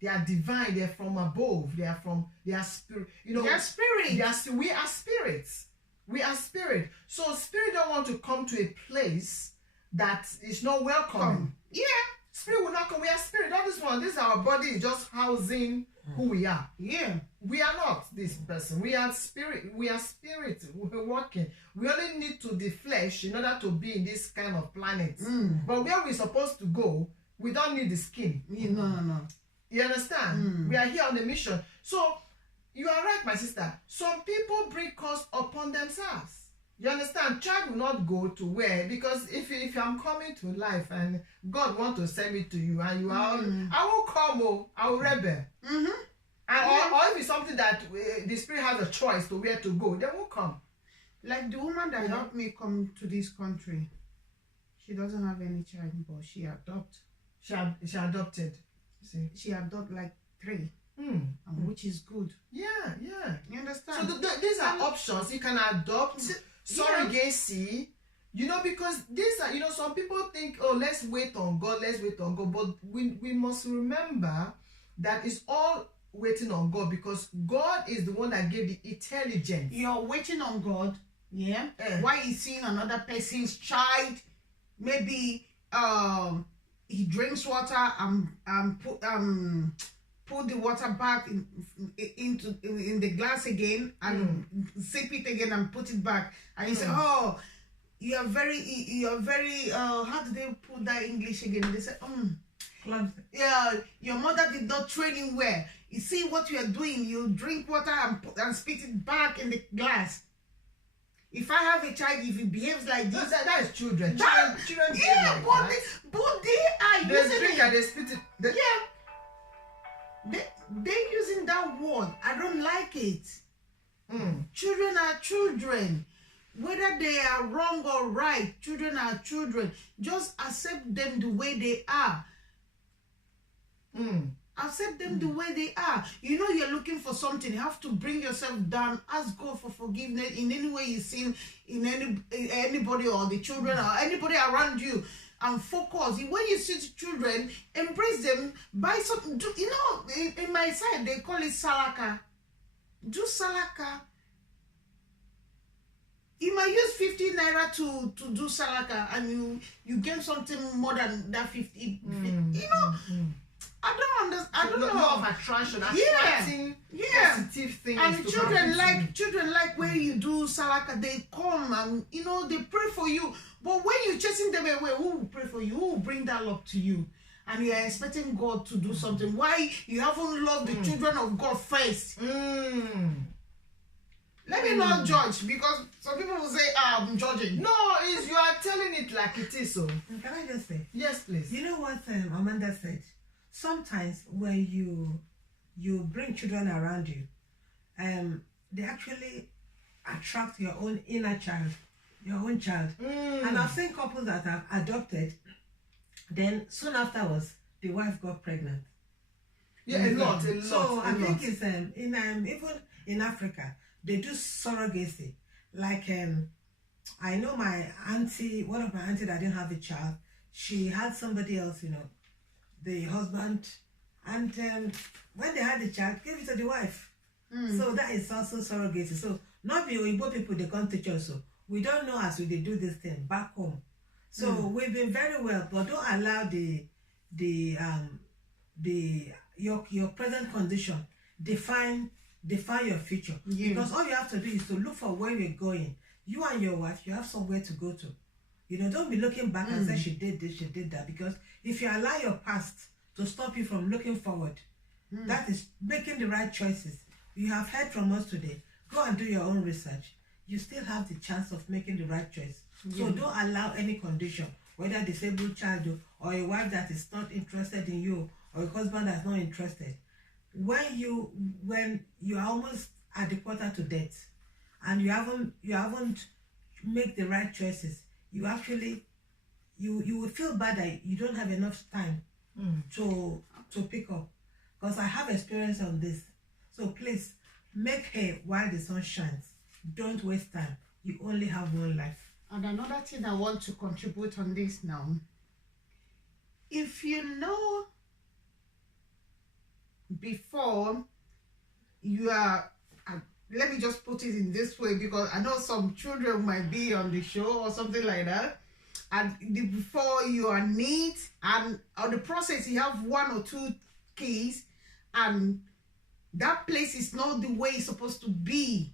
They are divine. They're from above. They are spirit. They are spirit. We are spirits. We are spirit. So spirit don't want to come to a place that is not welcome. Yeah. Spirit will not come. We are spirit. Not this one. This is our body is just housing who we are. Yeah. We are not this person. We are spirit. We are spirit. We're working. We only need to the flesh in order to be in this kind of planet. But where we're supposed to go, we don't need the skin. No. You understand? We are here on a mission. So you are right, my sister. Some people bring curse upon themselves. You understand? Child will not go to where, because if I'm coming to life and God want to send me to you and you are, I will come. I will rebel. And or if it's something that the spirit has a choice to where to go, they will come. Like the woman that helped me come to this country, she doesn't have any child, but she adopted. She adopted. See? She adopted like 3, and which is good. Yeah. You understand? So these are options. You can adopt, surrogacy, because these are, some people think, oh, let's wait on God, but we must remember that it's all waiting on God, because God is the one that gave the intelligence. You're waiting on God, yeah? Why you seeing another person's child, maybe he drinks water and put the water back in the glass again and sip it again and put it back, and you say, oh, you're very how do they put that English again? They say, yeah, your mother did not train you well. You see what you are doing, you drink water and spit it back in the glass. If I have a child, if he behaves like this, that is children. Children yeah, like but they are using drink and they spit it. They're using that word. I don't like it. Children are children. Whether they are wrong or right, children are children. Just accept them the way they are. Accept them the way they are. You're looking for something. You have to bring yourself down. Ask God for forgiveness in any way you sin in anybody or the children or anybody around you. And focus. When you see children, embrace them. Buy something. In my side, they call it salaka. Do salaka. You might use 50 naira to do salaka, and you get something more than that 50. I don't understand. I don't know. Law of attraction, attracting positive things. And children like when you do salaka, they come and they pray for you. But when you're chasing them away, who will pray for you? Who will bring that love to you? And you are expecting God to do something. Why you haven't loved the children of God first? Let me not judge, because some people will say, I'm judging. No, is you are telling it like it is. So And can I just say? yes, please. You know what Amanda said? Sometimes when you bring children around you, they actually attract your own inner child, your own child. And I've seen couples that have adopted, then soon afterwards the wife got pregnant. Yeah, a lot. So I think it's in even in Africa they do surrogacy. Like I know my auntie, one of my auntie that didn't have a child, she had somebody else, you know, the husband, and when they had the child, gave it to the wife. So that is also surrogacy. So not the Igbo people, they come teach us. So we don't know as we they do this thing back home. So we've been very well, but don't allow your present condition define your future. Because all you have to do is to look for where you're going. You and your wife, you have somewhere to go to. You know, don't be looking back and say she did this, she did that. Because if you allow your past to stop you from looking forward, that is making the right choices. You have heard from us today. Go and do your own research. You still have the chance of making the right choice. So don't allow any condition, whether disabled child or a wife that is not interested in you, or a husband that's not interested. When you are almost at the quarter to death, and you haven't made the right choices, you actually you will feel bad that you don't have enough time to pick up. Because I have experience on this. So please make hay while the sun shines. Don't waste time. You only have one life. And another thing I want to contribute on this now, if you know before you are, let me just put it in this way, because I know some children might be on the show or something like that, and before you are neat, and on the process you have 1 or 2 kids, and that place is not the way it's supposed to be.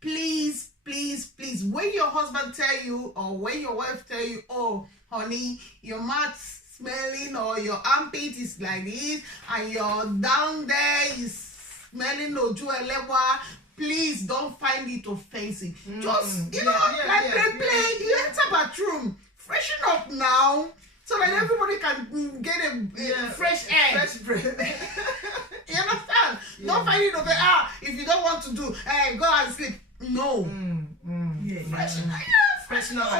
Please, please, please, when your husband tell you, or when your wife tell you, oh honey, your mouth smelling, or your armpit is like this, and your down there is smelling ojuelewa, please don't find it offensive. Just, you know, play. You enter bathroom, freshen up now, so that everybody can get a fresh air. Fresh breath. You understand? Don't find it over. If you don't want to do, go and sleep. No. Freshen up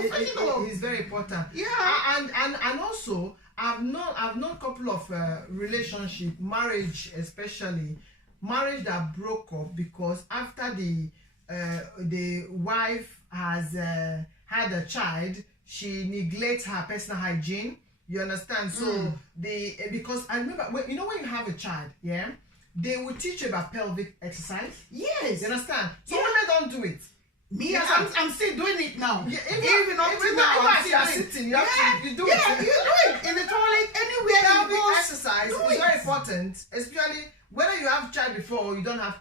is very important. Yeah. And also I've known a couple of relationship, marriage especially, marriage that broke up because after the wife has had a child, she neglects her personal hygiene. You understand? So because I remember when you have a child, they will teach you about pelvic exercise. Yes. You understand? So women don't do it. Me, I'm still doing it now. Yeah, even now, you are sitting, you do it. Yeah, you do it in the toilet, anywhere. Pelvic exercise is very important, especially whether you have child before or you don't have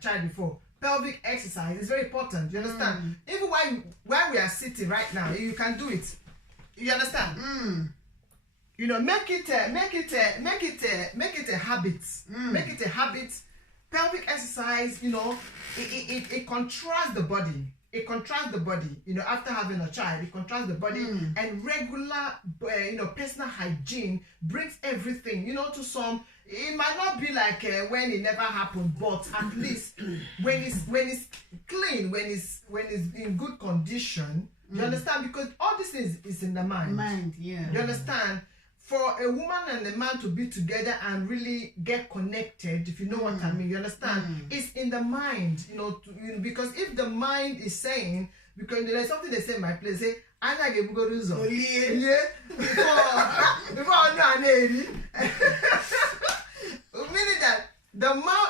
child before. Pelvic exercise is very important. You understand? Even while we are sitting right now, you can do it. You understand? You know, make it a habit. Make it a habit. Pelvic exercise, you know, it contrasts the body. It contrasts the body. You know, after having a child, it contrasts the body. And regular, personal hygiene brings everything. You know, to some, it might not be like when it never happened, but at least when it's clean, when it's in good condition. You understand? Because all this is in the mind. You understand? For a woman and a man to be together and really get connected, if you know what I mean, you understand? It's in the mind, because if the mind is saying, because there's something they say in my place, say, Anna get go to before meaning that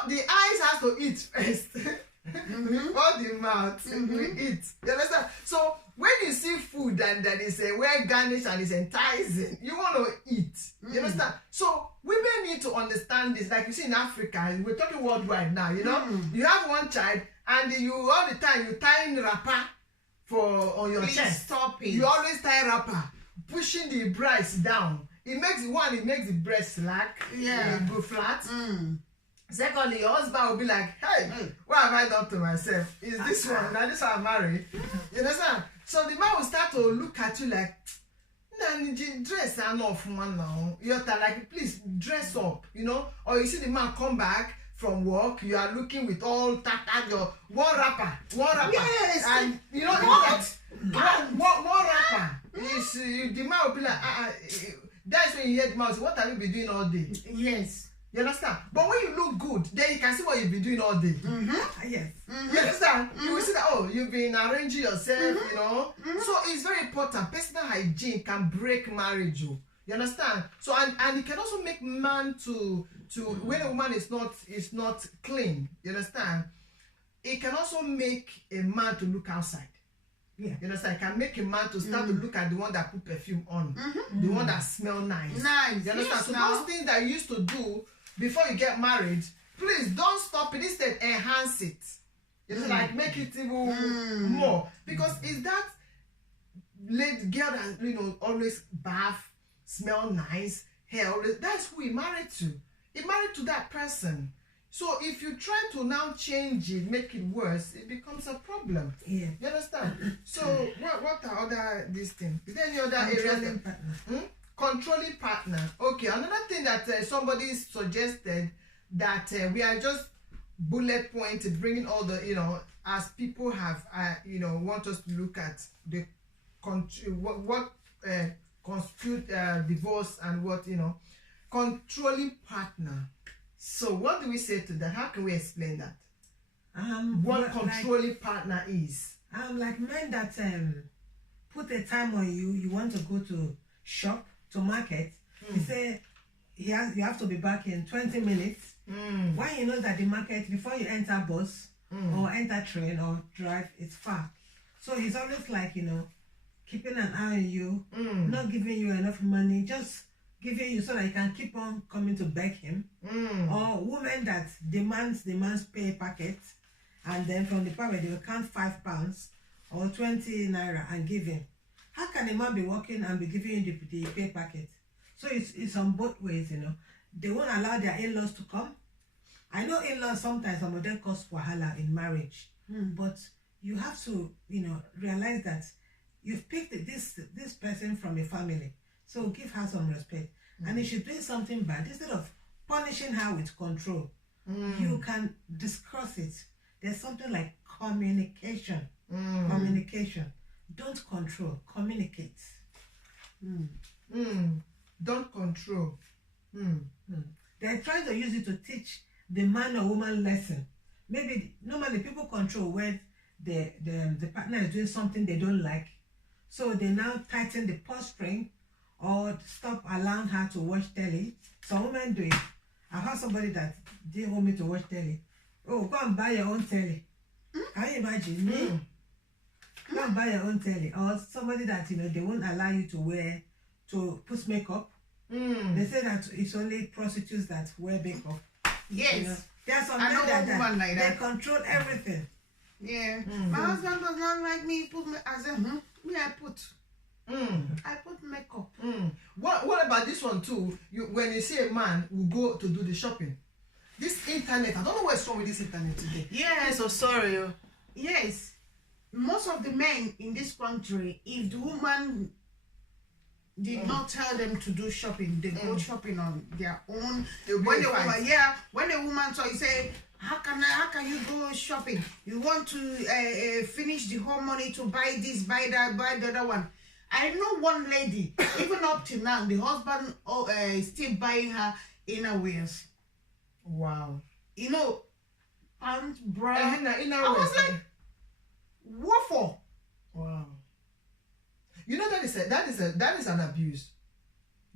the eyes has to eat first. Before the mouth we eat. You understand? So when you see food and that is well garnished and is enticing, you want to eat. You understand? So women need to understand this. Like you see in Africa, we're talking worldwide now, you know? You have one child and you all the time you tie wrapper on your chest. Stop it. You always tie wrapper, pushing the breast down. It makes the breast slack, go flat. Secondly, your husband will be like, hey, what have I done to myself? Is this one? Now this one I'm married. You understand? So the man will start to look at you like, dress enough man now. You're like, please dress up, you know. Or you see the man come back from work, you are looking with all tattered your one rapper. Yes. And you know What? one rapper. The man will be like, that's when you hear the man say, what have you been doing all day? Yes. You understand? But when you look good, then you can see what you've been doing all day. Yes. You understand? You will see that, oh, you've been arranging yourself, you know. So it's very important. Personal hygiene can break marriage. You understand? So and it can also make man to when a woman is not clean, you understand? It can also make a man to look outside. Yeah. You understand? It can make a man to start to look at the one that put perfume on, the one that smell nice. Nice. You understand? Yes, So now. those things that you used to do before you get married, please don't stop it. Instead, enhance it. It's like make it even more, because it's that lady girl that, you know, always bath, smell nice, hair always. That's who he married to. He married to that person. So if you try to now change it, make it worse, it becomes a problem. Yeah. You understand? So what are other these things? Is there any other areas? Controlling partner. Controlling partner. Okay, another thing that somebody suggested that we are just bullet point bringing all the, you know, as people have, you know, want us to look at the what constitute divorce and what, you know, controlling partner. So what do we say to that? How can we explain that? What controlling partner is? Like men that put a time on you. You want to go to shop, to market. He say you have to be back in 20 minutes. When you know that the market, before you enter bus or enter train or drive, it's far. So he's always like, you know, keeping an eye on you, not giving you enough money, just giving you so that you can keep on coming to beg him. Or women that demands pay packet, and then from the packet they will count £5 or 20 naira and give him. How can a man be working and be giving you the pay packet? So it's on both ways, you know. They won't allow their in-laws to come. I know in-laws sometimes some of them cause wahala in marriage, but you have to, you know, realize that you've picked this person from a family, so give her some respect. And if she's doing something bad, instead of punishing her with control, you can discuss it. There's something like communication. Communication. Don't control. Communicate. Don't control. They're trying to use it to teach the man or woman lesson. Maybe normally people control when the partner is doing something they don't like, so they now tighten the purse string or stop allowing her to watch telly. Some women do it. I heard somebody that didn't want me to watch telly. Oh, go and buy your own telly. Can you imagine? Go and buy your own telly. Or somebody that, you know, they won't allow you to put makeup. They say that it's only prostitutes that wear makeup. Yes. You know? There are some I know men one woman like that. They control everything. Yeah. My husband does not like me. Put me. I said, me. I put makeup. What about this one too? When you see a man who go to do the shopping, this internet, I don't know what's wrong with this internet today. Yes. So sorry. Yes. Most of the men in this country, if the woman did not tell them to do shopping, they go shopping on their own. When a woman so you say, how can you go shopping? You want to finish the whole money to buy this, buy that, buy the other one. I know one lady, even up to now, the husband still buying her inner wears. Wow. You know, pants, bra. I was like, what for? Wow. You know that is an abuse.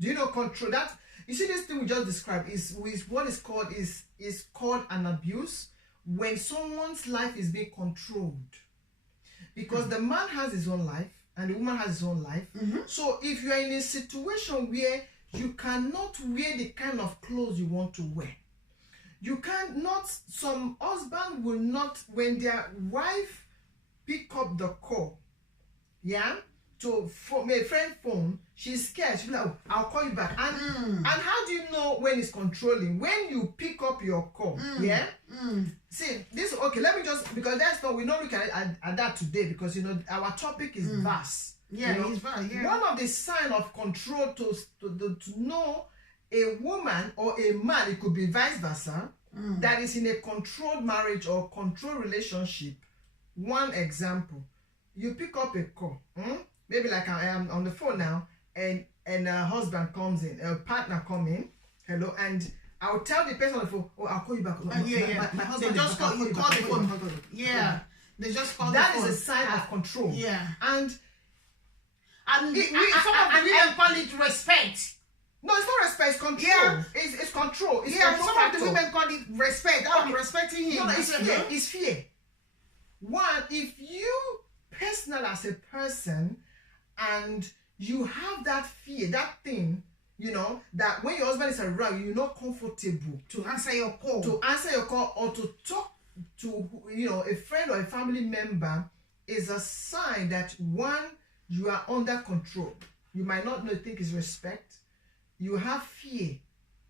Do you know control that? You see, this thing we just described is what is called an abuse when someone's life is being controlled. Because the man has his own life and the woman has his own life. So if you are in a situation where you cannot wear the kind of clothes you want to wear, you cannot. Some husband will not, when their wife pick up the call, to my friend phone, she's scared. She'll be like, oh, I'll call you back. And how do you know when it's controlling? When you pick up your call, yeah? See, this, okay, let me just, because that's not, we're not looking at that today, because, you know, our topic is vast. Yeah, you know? it's vast, yeah. One of the signs of control to know a woman or a man, it could be vice versa, that is in a controlled marriage or controlled relationship. One example, you pick up a call, maybe like I am on the phone now, and a husband comes in, a partner come in, hello, and I'll tell the person on the phone, oh, I'll call you back. My husband they just call the phone. Yeah, they just call the phone. That is a sign of control. Yeah, and some of the women call it respect. No, it's not respect, it's control. Yeah. It's control. It's some factor. of the women call it respect. I'm respecting him. No, it's fear. It's fear. One, if you personal as a person and you have that fear, that thing, you know, that when your husband is around, you're not comfortable to answer your call. Or to talk to, you know, a friend or a family member, is a sign that one, you are under control. You might not think it's respect. You have fear.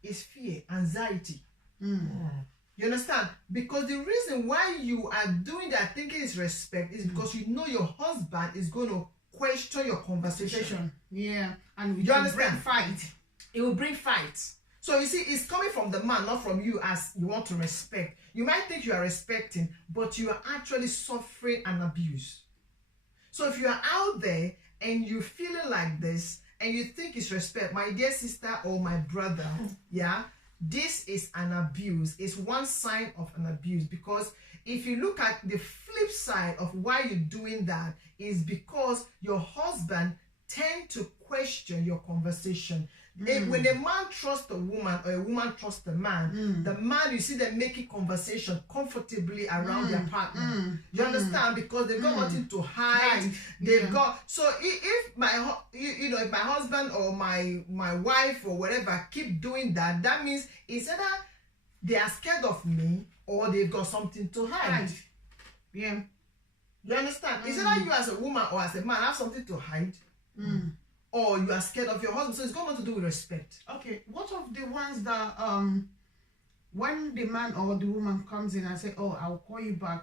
It's fear, anxiety. You understand? Because the reason why you are doing that thinking is respect is because you know your husband is going to question your conversation. Yeah. And you understand? Bring fight. It will bring fights. So you see, it's coming from the man, not from you, as you want to respect. You might think you are respecting, but you are actually suffering an abuse. So if you are out there and you're feeling like this and you think it's respect, my dear sister or my brother, yeah, this is an abuse. It's one sign of an abuse, because if you look at the flip side of why you're doing that, is because your husband tend to question your conversation. When a man trusts a woman or a woman trusts a man, the man, you see them making conversation comfortably around their partner. You understand? Because they've got nothing to hide. They've got, so if my if my husband or my wife or whatever keep doing that, that means it's either they are scared of me or they've got something to hide. Yeah. You understand? It's either you as a woman or as a man have something to hide. Or you are scared of your husband. So it's got nothing to do with respect. Okay, what of the ones that when the man or the woman comes in and say, oh, I'll call you back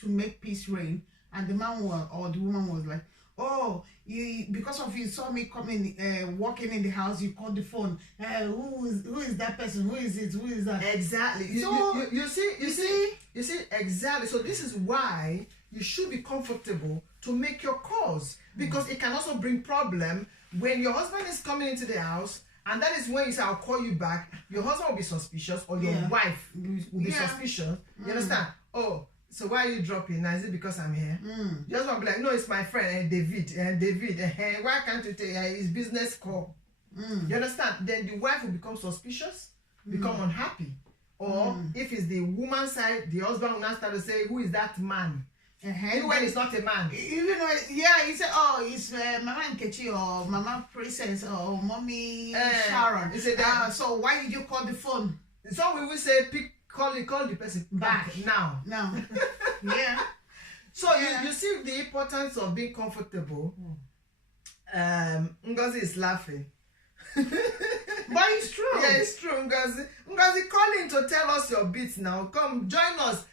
to make peace reign, and the man or the woman was like, oh, because of you saw me coming, walking in the house, you called the phone. Who is that person? Who is it? Who is that? Exactly. You see exactly. So this is why you should be comfortable to make your calls, because it can also bring problem when your husband is coming into the house, and that is when you say, I'll call you back. Your husband will be suspicious, or your wife will be suspicious. You understand? Oh, so why are you dropping? Now, is it because I'm here? You just want to be like, no, it's my friend, David. Why can't you take his business call? You understand? Then the wife will become suspicious, become unhappy. Or if it's the woman's side, the husband will now start to say, who is that man? Even when it's not a man. Even when, he said, oh, it's Mama Nkechi or Mama Princess or Mommy Sharon. So why did you call the phone? Some we will say, call the person back now. Yeah. So you see the importance of being comfortable. Ngozi is laughing. But it's true. Yeah, it's true, Ngozi. Ngozi, call in to tell us your bits now. Come, join us.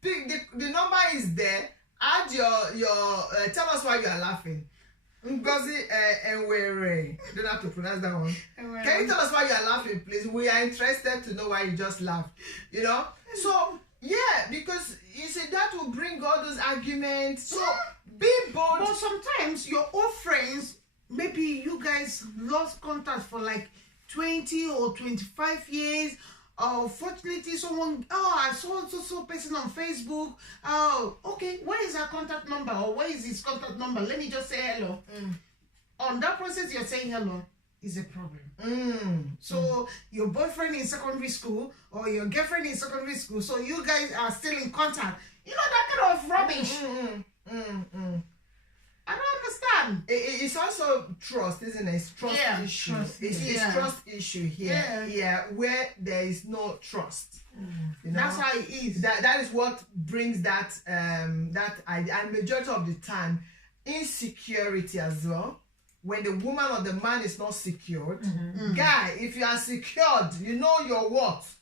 The number is there. Add your tell us why you are laughing. Ngozi Enwere. Don't have to pronounce that one. Can you tell us why you are laughing, please? We are interested to know why you just laughed. You know? So yeah, because you see that will bring all those arguments. So be bold. But sometimes your old friends, maybe you guys lost contact for like 20 or 25 years. Fortunately, someone, I saw so person on Facebook. Oh, okay, where is our contact number, or where is his contact number? Let me just say hello. On that process, you're saying hello is a problem. So your boyfriend in secondary school or your girlfriend in secondary school, so you guys are still in contact. You know, that kind of rubbish. I don't understand. It's also trust, isn't it? It's trust issue. It's trust issue here. Yeah, where there is no trust. You know? That's how it is. That is what brings that idea. And majority of the time, insecurity as well. When the woman or the man is not secured, guy, if you are secured, you know your worth,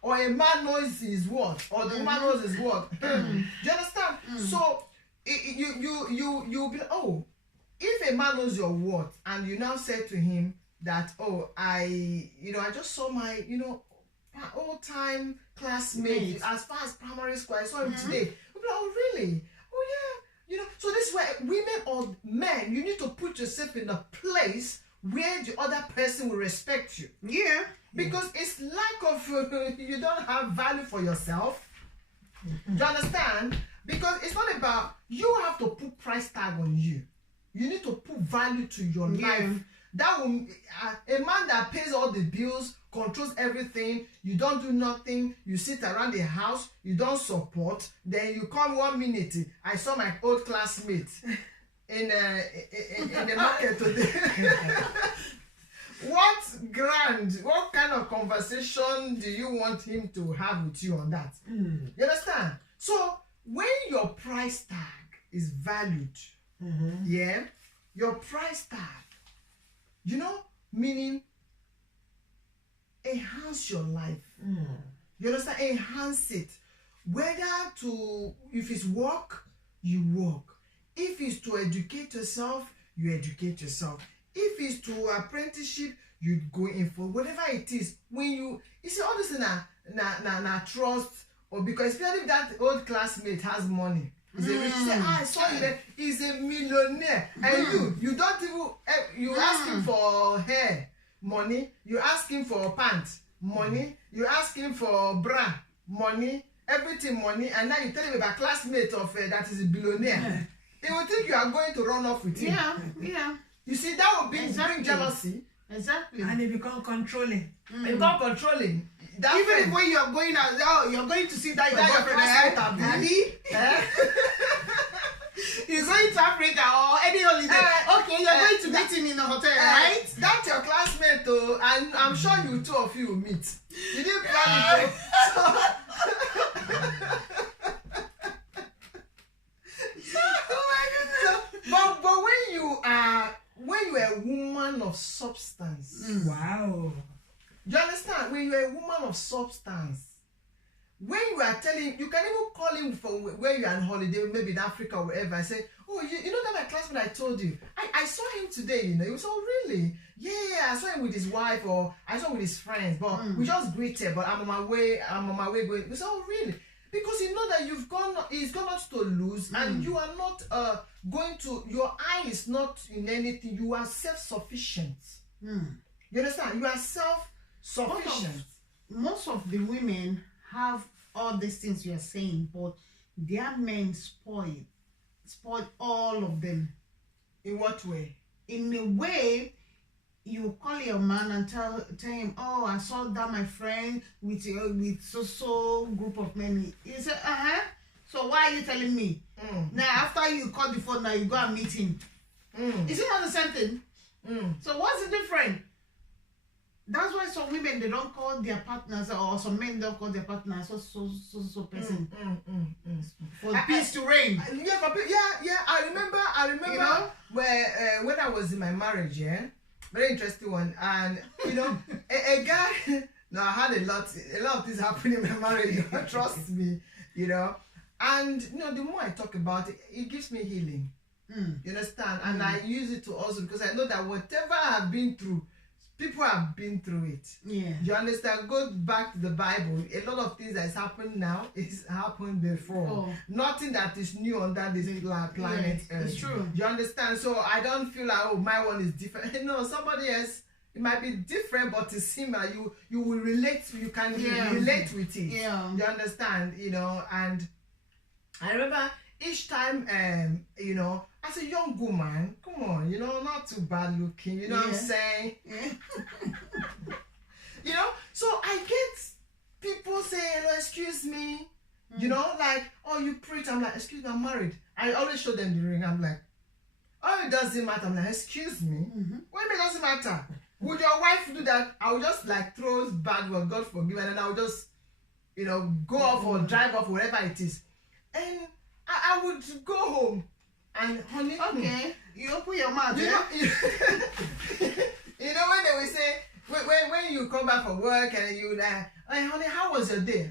or a man knows his worth, or the woman knows his worth. Do you understand? So you be, oh, if a man knows your worth, and you now say to him that, oh, I just saw my old time classmate as far as primary school, I saw him today. You'll be like, oh really? Oh yeah. So this is where women or men, you need to put yourself in a place where the other person will respect you. Yeah. Because it's lack of, you don't have value for yourself. Do you understand? Because it's not about, you have to put price tag on you. You need to put value to your life. That will, a man that pays all the bills, controls everything, you don't do nothing, you sit around the house, you don't support, then you come 1 minute, I saw my old classmate in the market today. What kind of conversation do you want him to have with you on that? You understand? So when your price tag is valued, your price tag, meaning enhance your life. You understand? Enhance it. Whether if it's work, you work. If it's to educate yourself, you educate yourself. If it's to apprenticeship, you go in for whatever it is. When you see all this na trust, or because especially if that old classmate has money. He's a rich, say, I saw him there, he's a millionaire. And you don't even, you ask him for hair, money. You ask him for pants, money. You ask him for bra, money. Everything money. And now you tell him about classmate of that is a billionaire. He will think you are going to run off with him. Yeah. You see, that will bring jealousy. Exactly. And they become controlling. They become controlling. Even if when you're going out, you're going to see that your boyfriend, he's going to Africa or any holiday. Okay, you're going to meet him in a hotel, right? That's your classmate, though, and I'm sure you two of you will meet. You didn't plan it, though. But when you are a woman of substance, wow. Do you understand? When you're a woman of substance, when you are telling, you can even call him for where you are on holiday, maybe in Africa or wherever. I say, oh, you know that my classmate I told you, I saw him today. He was, oh really? Yeah, I saw him with his wife, or I saw him with his friends, but we just greeted. But I'm on my way going. We said, oh really? Because you know that he's gone out to lose, and you are not going to. Your eye is not in anything. You are self-sufficient. You understand? You are self-sufficient. Most of the women have all these things you are saying, but their men spoil all of them. In what way? In a way, you call your man and tell him, oh, I saw that my friend with so group of men. He said, so why are you telling me? Now after you call the phone, now you go and meet him. Is it not the same thing? So what's the difference? That's why some women, they don't call their partners, or some men don't call their partners so person. For peace to reign. Yeah. I remember. You know? Where when I was in my marriage, very interesting one, and a guy. No, I had a lot of things happen in my marriage. Trust me, and the more I talk about it, it gives me healing. You understand? And I use it to also, because I know that whatever I have been through, people have been through it. Yeah. You understand? Go back to the Bible. A lot of things that's happened now is happened before. Nothing that is new on that is planet Earth. It's true. You understand? So I don't feel like, oh, my one is different. No, somebody else, it might be different, but it's similar. You will relate. You can relate with it. Yeah. You understand? And I remember each time, as a young woman, come on, not too bad looking, you know what I'm saying? So I get people saying, hello, excuse me, like, oh, you preach. I'm like, excuse me, I'm married. I always show them the ring. I'm like, oh, it doesn't matter. I'm like, excuse me? What do you mean it doesn't matter? Would your wife do that? I would just like throw bad word, God forgive, and then I would just, go off or drive off, whatever it is. And I would go home. And honey, Okay, you open your mouth. you know, you know when they will say when you come back from work and you like, hey honey, how was your day?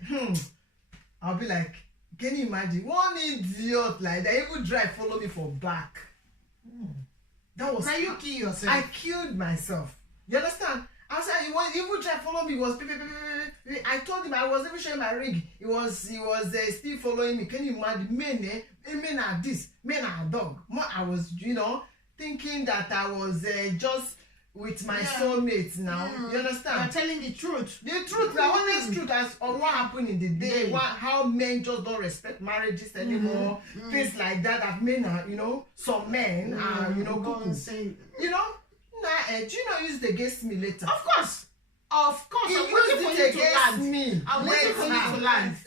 I'll be like, can you imagine one idiot like that even drive follow me for back? That was Now you kill yourself. I killed myself. You understand? I said, even try follow me. Was I told him I was even showing my ring. He was still following me. Can you imagine? Men are this, men are dog. I was, thinking that I was just with my soulmate now. You understand? You're telling the truth. The truth, the honest truth, as on what happened in the day, how men just don't respect marriages anymore, things like that. That men are, some men are, Go and say, do you know used against me later? of course. He I'm waiting for used you it to against land. me. I'm waiting for you to land.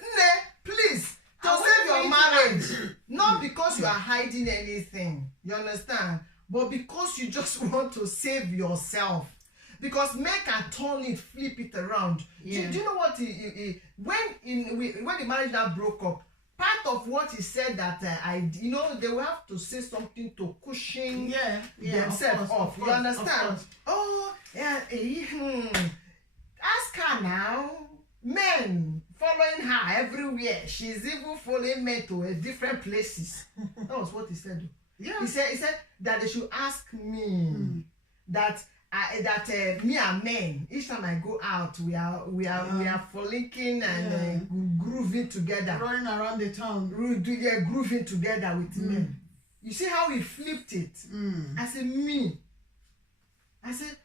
Please, to I'm save waiting for your you to marriage, not because you are hiding anything. You understand? But because you just want to save yourself. Because men can turn it, flip it around. Yeah. Do you know what when the marriage now broke up? Part of what he said that they will have to say something to cushion themselves off. You understand? Oh, yeah. Ask her now. Men following her everywhere. She's even following men to different places. That was what he said. Yeah. He said that they should ask me that me and men, each time I go out, we are linking and grooving together, Running around the town. Grooving together with men. You see how he flipped it? I said,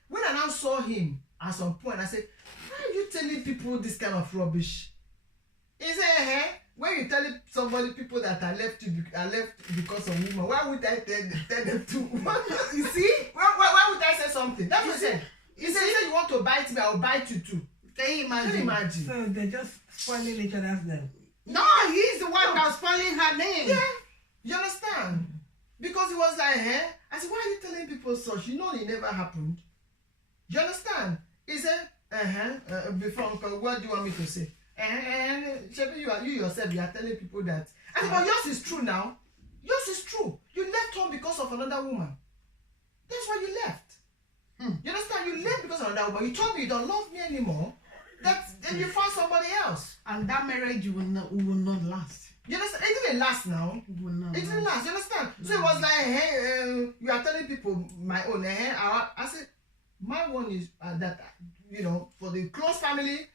when I now saw him at some point, I said, why are you telling people this kind of rubbish? He said, when you tell people that are left because of women, why would I tell them to? You see? Why would I say something? That's what he said. He said, you want to bite me, I'll bite you too. Can you imagine? So they're just spoiling each other's name. No, he's the one that's spoiling her name. Yeah. You understand? Because he was like, I said, why are you telling people such? You know it never happened. You understand? He said, before Uncle, what do you want me to say? Shebi, you yourself, you are telling people that. I said, but yours is true now. Yours is true. You left home because of another woman. That's why you left. You understand? You left because of another woman. You told me you don't love me anymore. Then you found somebody else. And that marriage will not last. You understand? It didn't last now. It didn't last. You understand? So it was like, you are telling people my own. I said, my one is that, for the close family,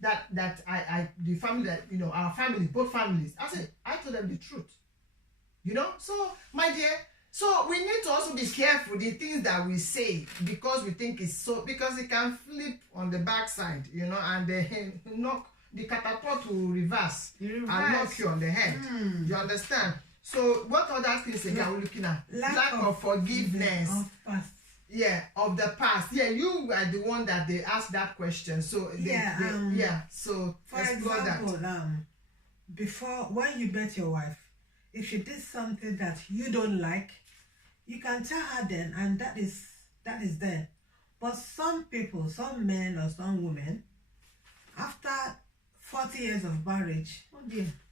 that the family that, our family, both families. I told them the truth. So, my dear, so we need to also be careful the things that we say because we think it's so, because it can flip on the backside, and knock the catapult will reverse and knock you on the head. You understand? So what other things again are we looking at? Lack of forgiveness. Of the past. You are the one that they asked that question. So so for example, before, when you met your wife, if she did something that you don't like, you can tell her then, and that is there. But some people, some men or some women, after 40 years of marriage,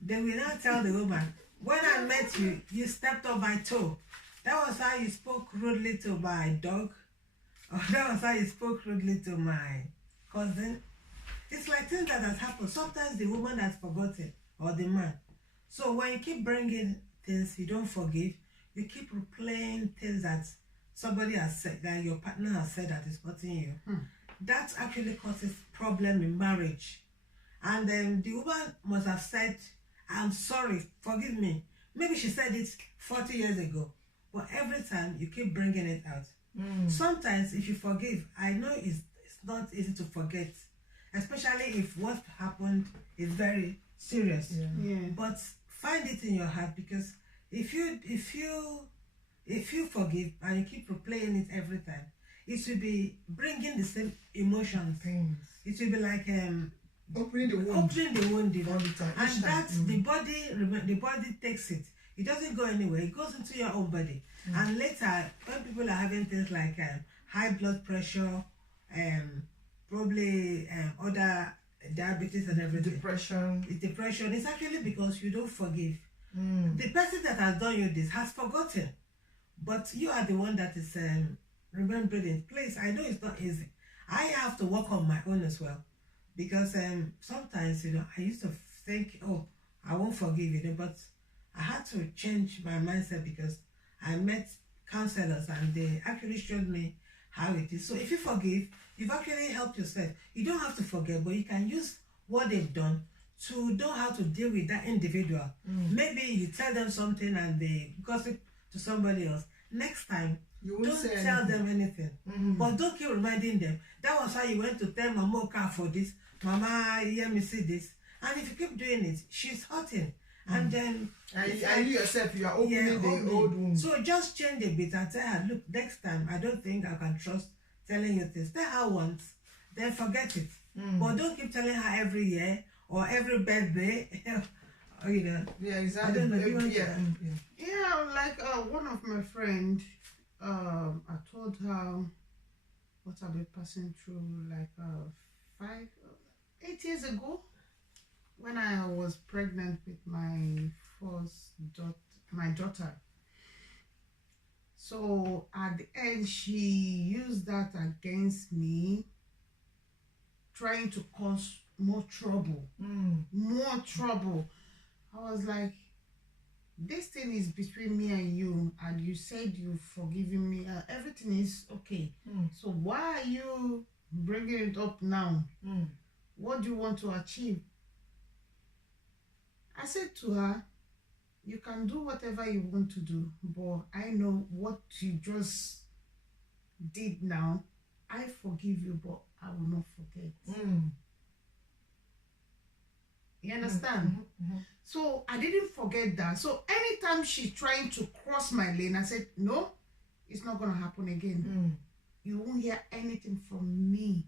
they will not tell the woman, when I met you, you stepped on my toe. That was how you spoke rudely to my dog. Or that was how you spoke rudely to my cousin. It's like things that has happened. Sometimes the woman has forgotten, or the man. So when you keep bringing things you don't forgive, you keep replaying things that somebody has said, that your partner has said that is hurting you. That actually causes problem in marriage. And then the woman must have said, I'm sorry, forgive me. Maybe she said it 40 years ago. But every time you keep bringing it out. Sometimes if you forgive, I know it's not easy to forget, especially if what happened is very serious. But find it in your heart, because if you forgive and you keep replaying it every time, it will be bringing the same emotions. It will be like opening the wound all the time. And that the body takes it. It doesn't go anywhere. It goes into your own body. And later, when people are having things like high blood pressure, probably other diabetes and everything, depression, it's actually because you don't forgive. The person that has done you this has forgotten, but you are the one that is remembering it. Please, I know it's not easy. I have to work on my own as well, because sometimes, I used to think, oh, I won't forgive you, but I had to change my mindset, because I met counselors and they actually showed me how it is. So if you forgive, you've actually helped yourself. You don't have to forget, but you can use what they've done to know how to deal with that individual. Maybe you tell them something and they gossip to somebody else. Next time, You won't don't say tell anything. them anything. But don't keep reminding them. That was why you went to tell Mama Oka for this. Mama, hear me see this. And if you keep doing it, she's hurting. And then... And you yourself, you are opening the old wound. So just change a bit and tell her, look, next time, I don't think I can trust telling you this. Tell her once, then forget it. But don't keep telling her every year or every birthday. Yeah, exactly. I don't know. If you want to- Yeah, like one of my friend, I told her what I've been passing through like 8 years ago, when I was pregnant with my daughter. So at the end, she used that against me, trying to cause more trouble. More trouble. I was like, this thing is between me and you, and you said you've forgiven me. Everything is okay. So why are you bringing it up now? What do you want to achieve? I said to her, you can do whatever you want to do, but I know what you just did now. I forgive you, but I will not forget. You understand? So I didn't forget that. So anytime she's trying to cross my lane, I said, no, it's not going to happen again. You won't hear anything from me.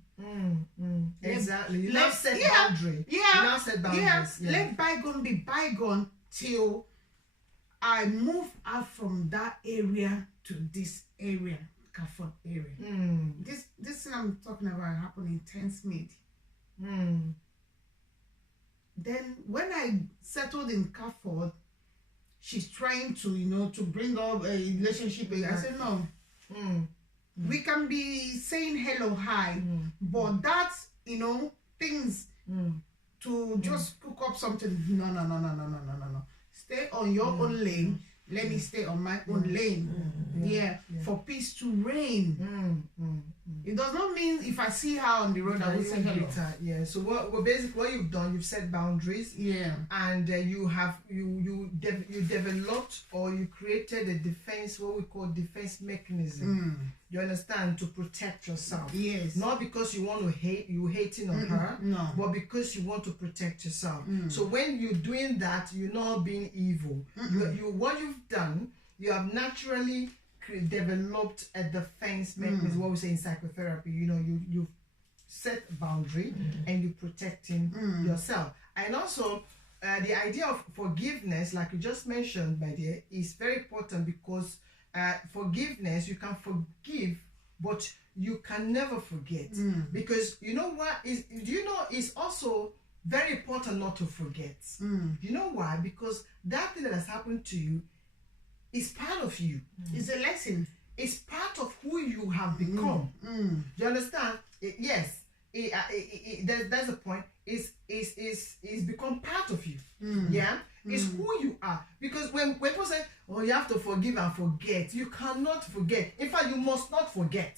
Exactly. You now set boundary. Yeah. You now set boundaries. Yeah. Let bygone be bygone till I move out from that area to this area, Carrefour area. This thing I'm talking about happened in Thamesmead. Then when I settled in Carrefour, she's trying to, to bring up a relationship. I said, no. We can be saying hello, hi, but that's, things to just cook up something. No. Stay on your own lane. Let me stay on my own lane. For peace to reign. It does not mean if I see her on the road, I will say hello. Yeah. So what basically what you've done, you've set boundaries. Yeah. And you developed or you created a defense, what we call defense mechanism. You understand, to protect yourself. Yes. Not because you want to hating on her, no, but because you want to protect yourself. So when you're doing that, you're not being evil. What you've done, you have naturally developed a defense mechanism. What we say in psychotherapy, you set a boundary and you're protecting yourself. And also, the idea of forgiveness, like you just mentioned, my dear, is very important, because forgiveness, you can forgive, but you can never forget. Because you know what is, it's also very important not to forget. You know why? Because that thing that has happened to you is part of you. It's a lesson. It's part of who you have become. Do you understand? Yes. That's the point. It's become part of you. Yeah. It's who you are. Because when people say, oh, you have to forgive and forget, you cannot forget. In fact, you must not forget.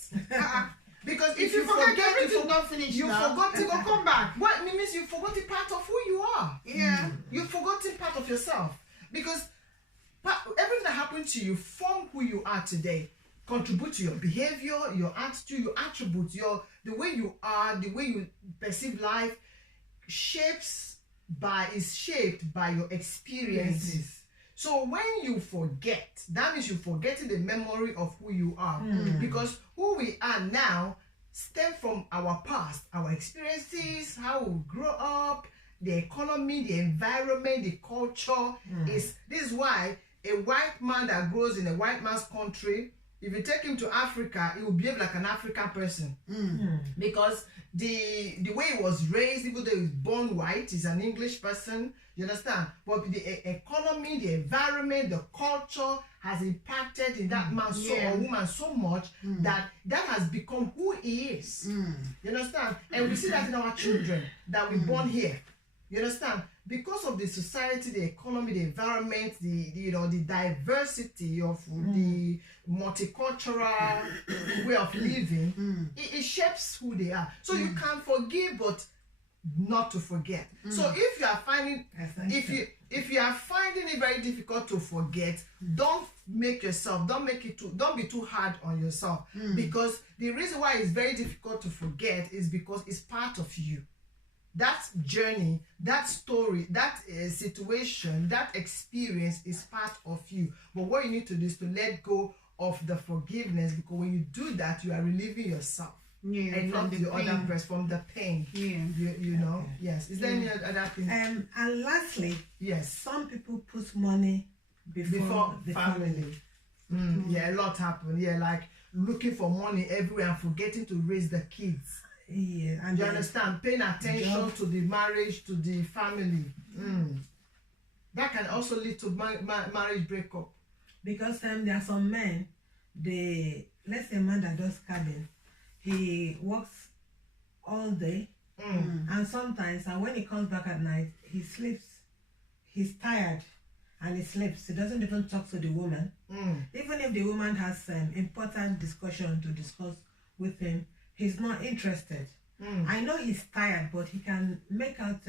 Because if you forget, everything not finished. You forgot it will come back. What it means, you've forgotten part of who you are. Yeah. You've forgotten part of yourself. Because everything that happened to you form who you are today. Contribute to your behavior, your attitude, your attributes, the way you are, the way you perceive life, is shaped by your experiences. Yes. So when you forget, that means you're forgetting the memory of who you are. Because who we are now stem from our past, our experiences, how we grow up, the economy, the environment, the culture. This is why a white man that grows in a white man's country, if you take him to Africa, he will behave like an African person. Because the way he was raised, even though he was born white, he's an English person, you understand? But the economy, the environment, the culture has impacted in that man or woman so much that has become who he is. You understand? And we see that in our children that we born here. You understand? Because of the society, the economy, the environment, the diversity of the multicultural way of living, it shapes who they are. So you can forgive, but not to forget. So if you are finding if you are finding it very difficult to forget, don't be too hard on yourself. Because the reason why it's very difficult to forget is because it's part of you. That journey, that story, that situation, that experience is part of you. But what you need to do is to let go of the forgiveness, because when you do that, you are relieving yourself. And not the other person from the pain. You know. Yes. Is there any other thing? And lastly, yes, some people put money before the family. Yeah, a lot happen. Yeah, like looking for money everywhere and forgetting to raise the kids. Yeah, and you understand? Paying attention to the marriage, to the family. That can also lead to marriage breakup. Because there are some men, let's say a man that does cabin, he works all day, and sometimes, and when he comes back at night, he sleeps. He's tired, and he sleeps. He doesn't even talk to the woman. Even if the woman has important discussion to discuss with him, he's not interested. I know he's tired, but he can make out,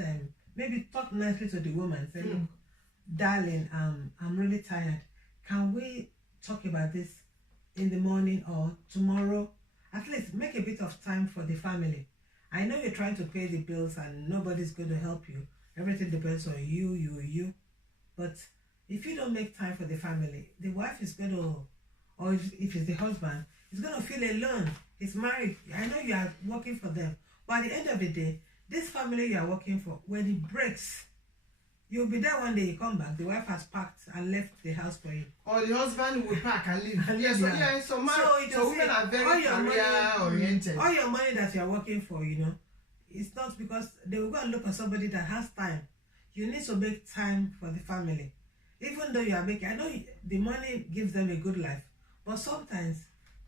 maybe talk nicely to the woman, say, look, darling, I'm really tired. Can we talk about this in the morning or tomorrow? At least make a bit of time for the family. I know you're trying to pay the bills and nobody's going to help you. Everything depends on you. But if you don't make time for the family, the wife is going to, or if it's the husband, he's going to feel alone. He's married. I know you are working for them. But at the end of the day, this family you are working for, when it breaks, you'll be there one day, you come back, the wife has packed and left the house for you. Or the husband will pack and leave. So women are very career-oriented. All your money that you are working for, it's not because they will go and look for somebody that has time. You need to make time for the family. Even though you are making, I know the money gives them a good life, but sometimes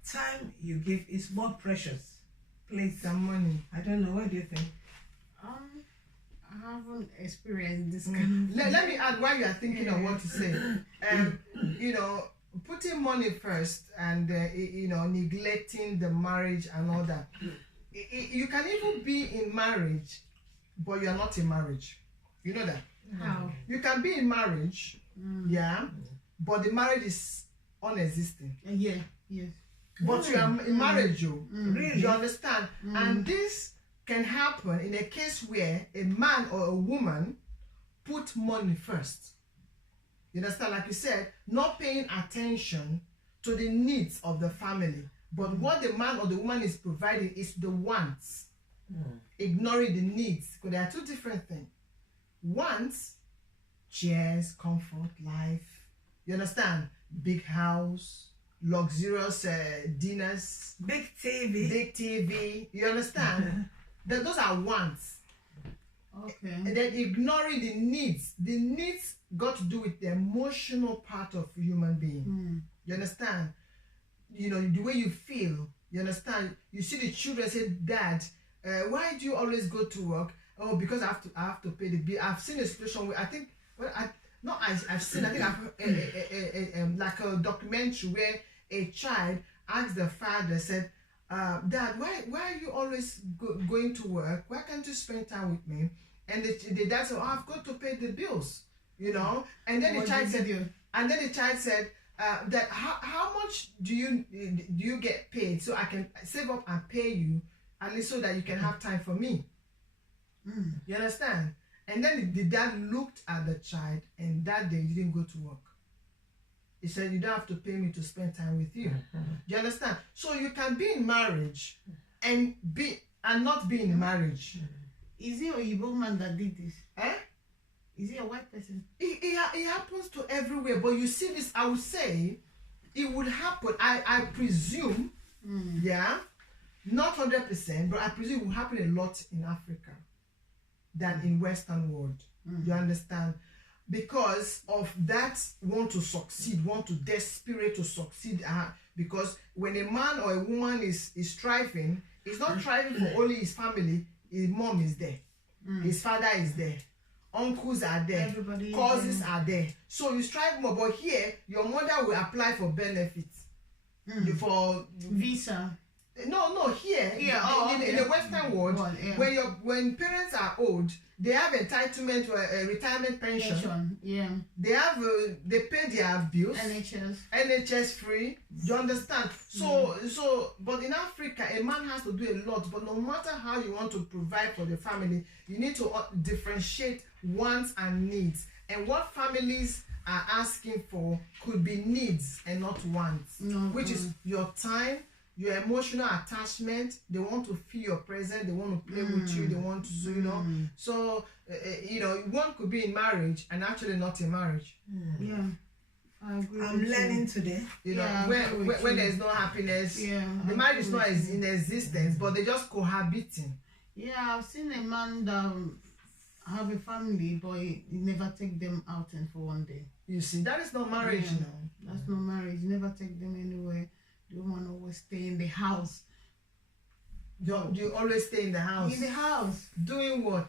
time you give is more precious. Please, some money. I don't know. What do you think? I haven't experienced this kind of let me add while you are thinking of what to say. Putting money first and neglecting the marriage and all that. You can even be in marriage, but you are not in marriage. You know that? How? You can be in marriage, but the marriage is unexisting. Yes. But you are in marriage, Really? You understand? And this can happen in a case where a man or a woman put money first. You understand? Like you said, not paying attention to the needs of the family. But what the man or the woman is providing is the wants. Ignoring the needs. Because there are two different things. Wants, chairs, comfort, life. You understand? Big house, luxurious dinners. Big TV. You understand? Those are wants. Okay. And then ignoring the needs. The needs got to do with the emotional part of human being. You understand? The way you feel. You understand? You see the children say, Dad, why do you always go to work? Oh, because I have to pay the bill. I've seen a situation where I've seen like a documentary where a child asked the father, said, Dad, why are you always going to work? Why can't you spend time with me? And the dad said, I've got to pay the bills, And then the child said, that how much do you get paid so I can save up and pay you, at least so that you can have time for me. You understand? And then the dad looked at the child, and that day he didn't go to work. He said, you don't have to pay me to spend time with you. Do you understand? So you can be in marriage and not be in marriage. Is it a Igbo man that did this? Is he a white person? It happens to everywhere. But you see this, I would say, it would happen. I presume, yeah, not 100%, but I presume it will happen a lot in Africa than in Western world. You understand? Because of that, want to succeed, want to desperate to succeed. Because when a man or a woman is striving, he's not striving for only his family. His mom is there, his father is there, uncles are there, Everybody cousins are there. So you strive more. But here, your mother will apply for benefits, for visa. No, here in the Western world, when parents are old, they have entitlement to a retirement pension. Yeah. They have they pay their bills. NHS free. You understand? So but in Africa, a man has to do a lot. But no matter how you want to provide for the family, you need to differentiate wants and needs. And what families are asking for could be needs and not wants, which is your time, your emotional attachment. They want to feel your presence. They want to play with you. They want to, So, one could be in marriage and actually not in marriage. Yeah, I agree. I'm learning today. When there's no happiness, the marriage is not in existence, but they're just cohabiting. Yeah, I've seen a man that have a family, but he never take them out for one day. You see, that is not marriage, That's not marriage. Never take them anywhere. The woman always stay in the house. You always stay in the house? In the house. Doing what?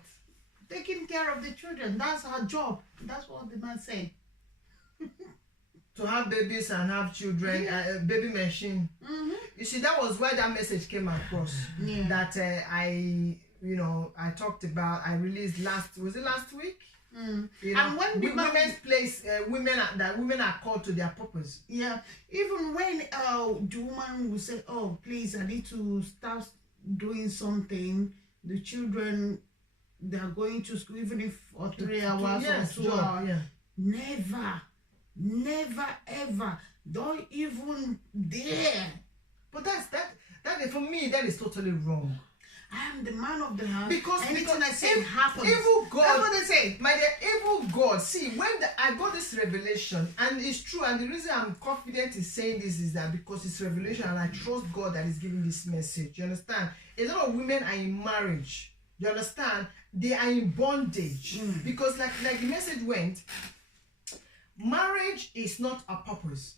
Taking care of the children. That's her job. That's what the man said. To have babies and have children, baby machine. You see, that was where that message came across. That I talked about, I released last week? And when the women's place, women are called to their purpose. Yeah, even when the woman will say, "Oh, please, I need to start doing something," the children, they are going to school, even if for 3 hours or 2 hours. Yeah. Never, ever, don't even dare. But that for me, that is totally wrong. I am the man of the house. Because I say happens. Evil God. That's what they say. My dear, evil God. See, when I got this revelation, and it's true, and the reason I'm confident in saying this is that because it's revelation, and I trust God that is giving this message. You understand? A lot of women are in marriage. You understand? They are in bondage because, like the message went, marriage is not a purpose.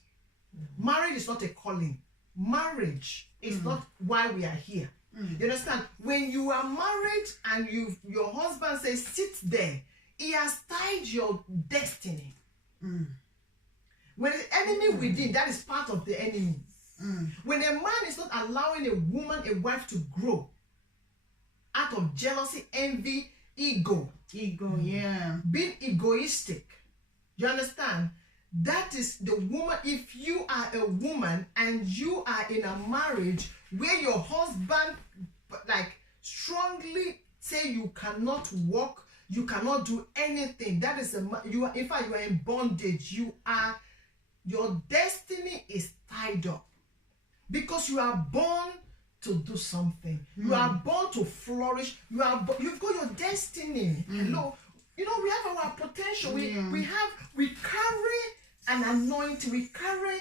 Marriage is not a calling. Marriage is not why we are here. You understand? When you are married and your husband says sit there, he has tied your destiny. When the enemy within, that is part of the enemy. When a man is not allowing a woman, a wife to grow out of jealousy, envy, ego, being egoistic, you understand? That is the woman. If you are a woman and you are in a marriage where your husband strongly say you cannot walk, you cannot do anything, that is you are in bondage. Your destiny is tied up because you are born to do something. You are born to flourish. You've got your destiny. Hello. We have our potential. We carry an anointing. We carry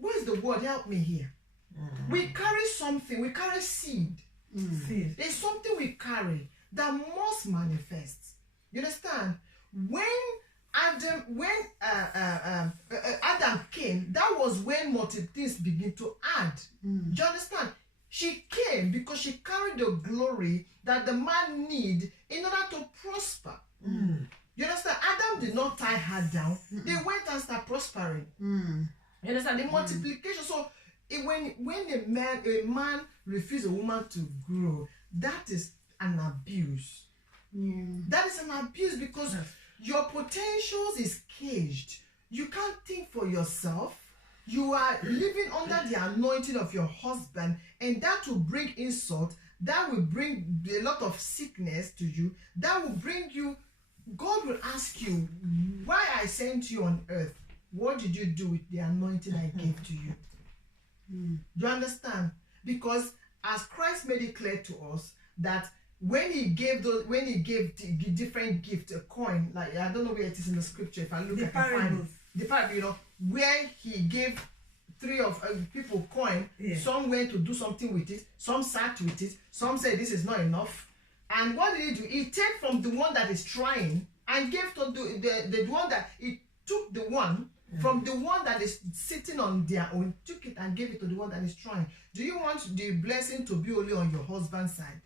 what is the word? Help me here. We carry something. We carry seed. There's something we carry that must manifest. You understand? When Adam came, that was when multitudes begin to add. Do you understand? She came because she carried the glory that the man need in order to prosper. You understand? Adam did not tie her down. They went and started prospering. You understand? The multiplication. So when a man refuses a woman to grow, that is an abuse. That is an abuse because your potentials is caged. You can't think for yourself. You are living under the anointing of your husband, and that will bring insult. That will bring a lot of sickness to you. That will bring you. God will ask you, why I sent you on earth? What did you do with the anointing I gave to you? You understand? Because as Christ made it clear to us that when he gave the different gifts, a coin, like I don't know where it is in the scripture. If I look, the I can find it. the part, where he gave 3 of people coin. Some went to do something with it, some sat with it, some said this is not enough. And what did he do? He take from the one that is trying and gave to the one that he took the one from the one that is sitting on their own, took it and gave it to the one that is trying. Do you want the blessing to be only on your husband's side?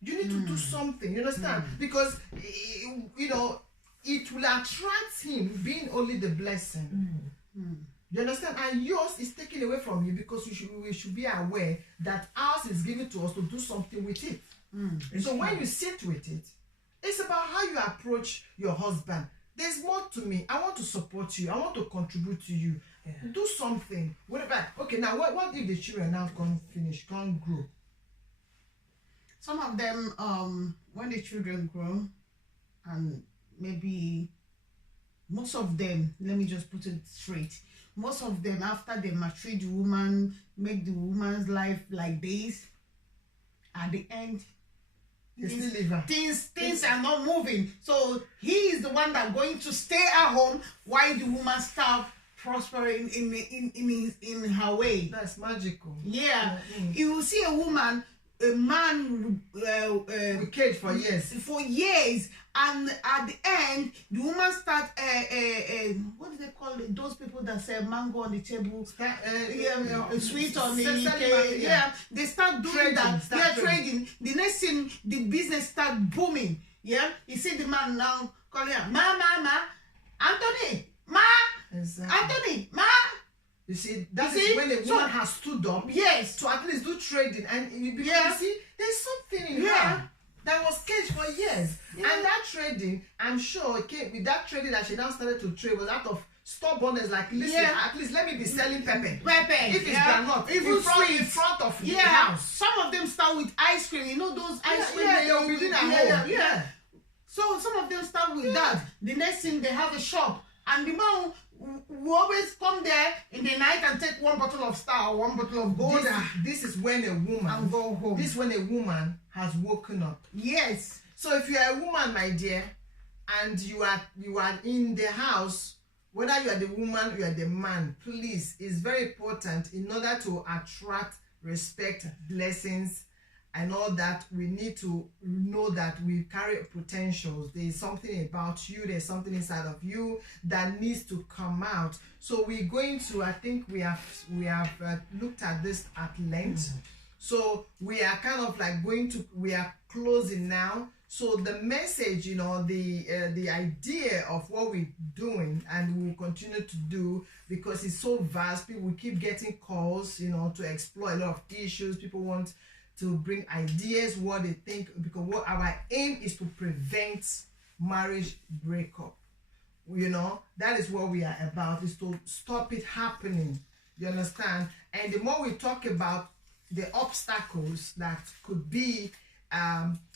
You need to do something, you understand? Because it will attract him being only the blessing. You understand? And yours is taken away from you, because we should be aware that ours is given to us to do something with it. So when you sit with it, it's about how you approach your husband. There's more to me. I want to support you. I want to contribute to you. Do something. Whatever. Okay, now what if the children now can't grow? Some of them, when the children grow, and maybe most of them, let me just put it straight, most of them, after they maltreat the woman, make the woman's life like this, at the end, things are not moving. So he is the one that going to stay at home while the woman start prospering in her way. That's magical. Yeah. You will see a man with cage for years, and at the end the woman start what do they call it, those people that sell mango on the table, sweet on the cake, they start doing trading. The next thing, the business start booming. You see the man now calling her ma Anthony, ma Anthony, ma. You see, is when the woman has stood up to at least do trading. And you see, there's something in her that was caged for years. And that trading, I'm sure, with that trading that she now started to trade was out of stubbornness, like, listen, at least let me be selling pepper. If it's groundnut, even in front of the house. Some of them start with ice cream. You know those ice cream they'll be doing at home. So some of them start with that. The next thing, they have a shop. And the man will always come there in the night and take 1 bottle of Star or 1 bottle of Gold. This is when a woman and go home. This is when a woman has woken up. Yes. So if you are a woman, my dear, and you are in the house, whether you are the woman or you are the man, please, it's very important, in order to attract respect, blessings, and all that, we need to know that we carry potentials. There's something about you, there's something inside of you that needs to come out. So we're going to, I think we have looked at this at length. So we are kind of like we are closing now. So the message, the idea of what we're doing and we will continue to do, because it's so vast, people will keep getting calls, to explore a lot of issues. People want to bring ideas, what they think, because what our aim is to prevent marriage breakup. That is what we are about, is to stop it happening. You understand? And the more we talk about the obstacles that could be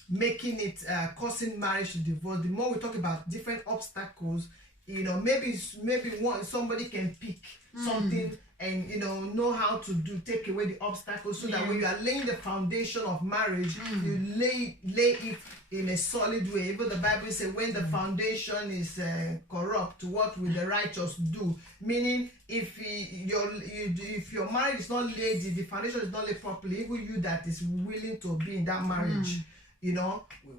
making it causing marriage to divorce, the more we talk about different obstacles, maybe somebody can pick something and know how to take away the obstacles, so that when you are laying the foundation of marriage, you lay it in a solid way. Even the Bible says, when the foundation is corrupt, what will the righteous do? Meaning, if your marriage is not laid, if the foundation is not laid properly, even you that is willing to be in that marriage,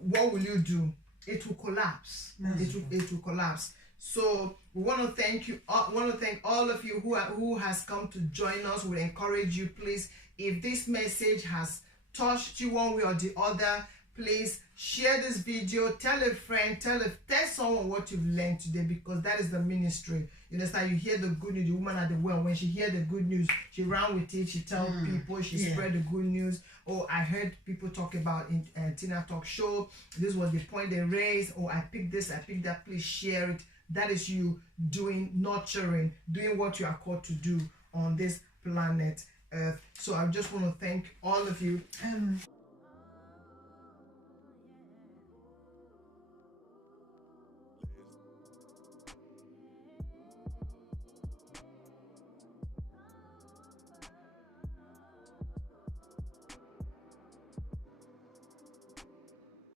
what will you do? It will collapse. It will collapse. So we want to thank you. Want to thank all of you who has come to join us. We encourage you, please, if this message has touched you one way or the other, please share this video. Tell a friend. Tell someone what you've learned today, because that is the ministry. You understand? You hear the good news. The woman at the well, when she hear the good news, she ran with it. She tell people. She spread the good news. Oh, I heard people talk about in Tina Talk Show. This was the point they raised. Oh, I picked this. I picked that. Please share it. That is you nurturing, doing what you are called to do on this planet Earth. So I just want to thank all of you.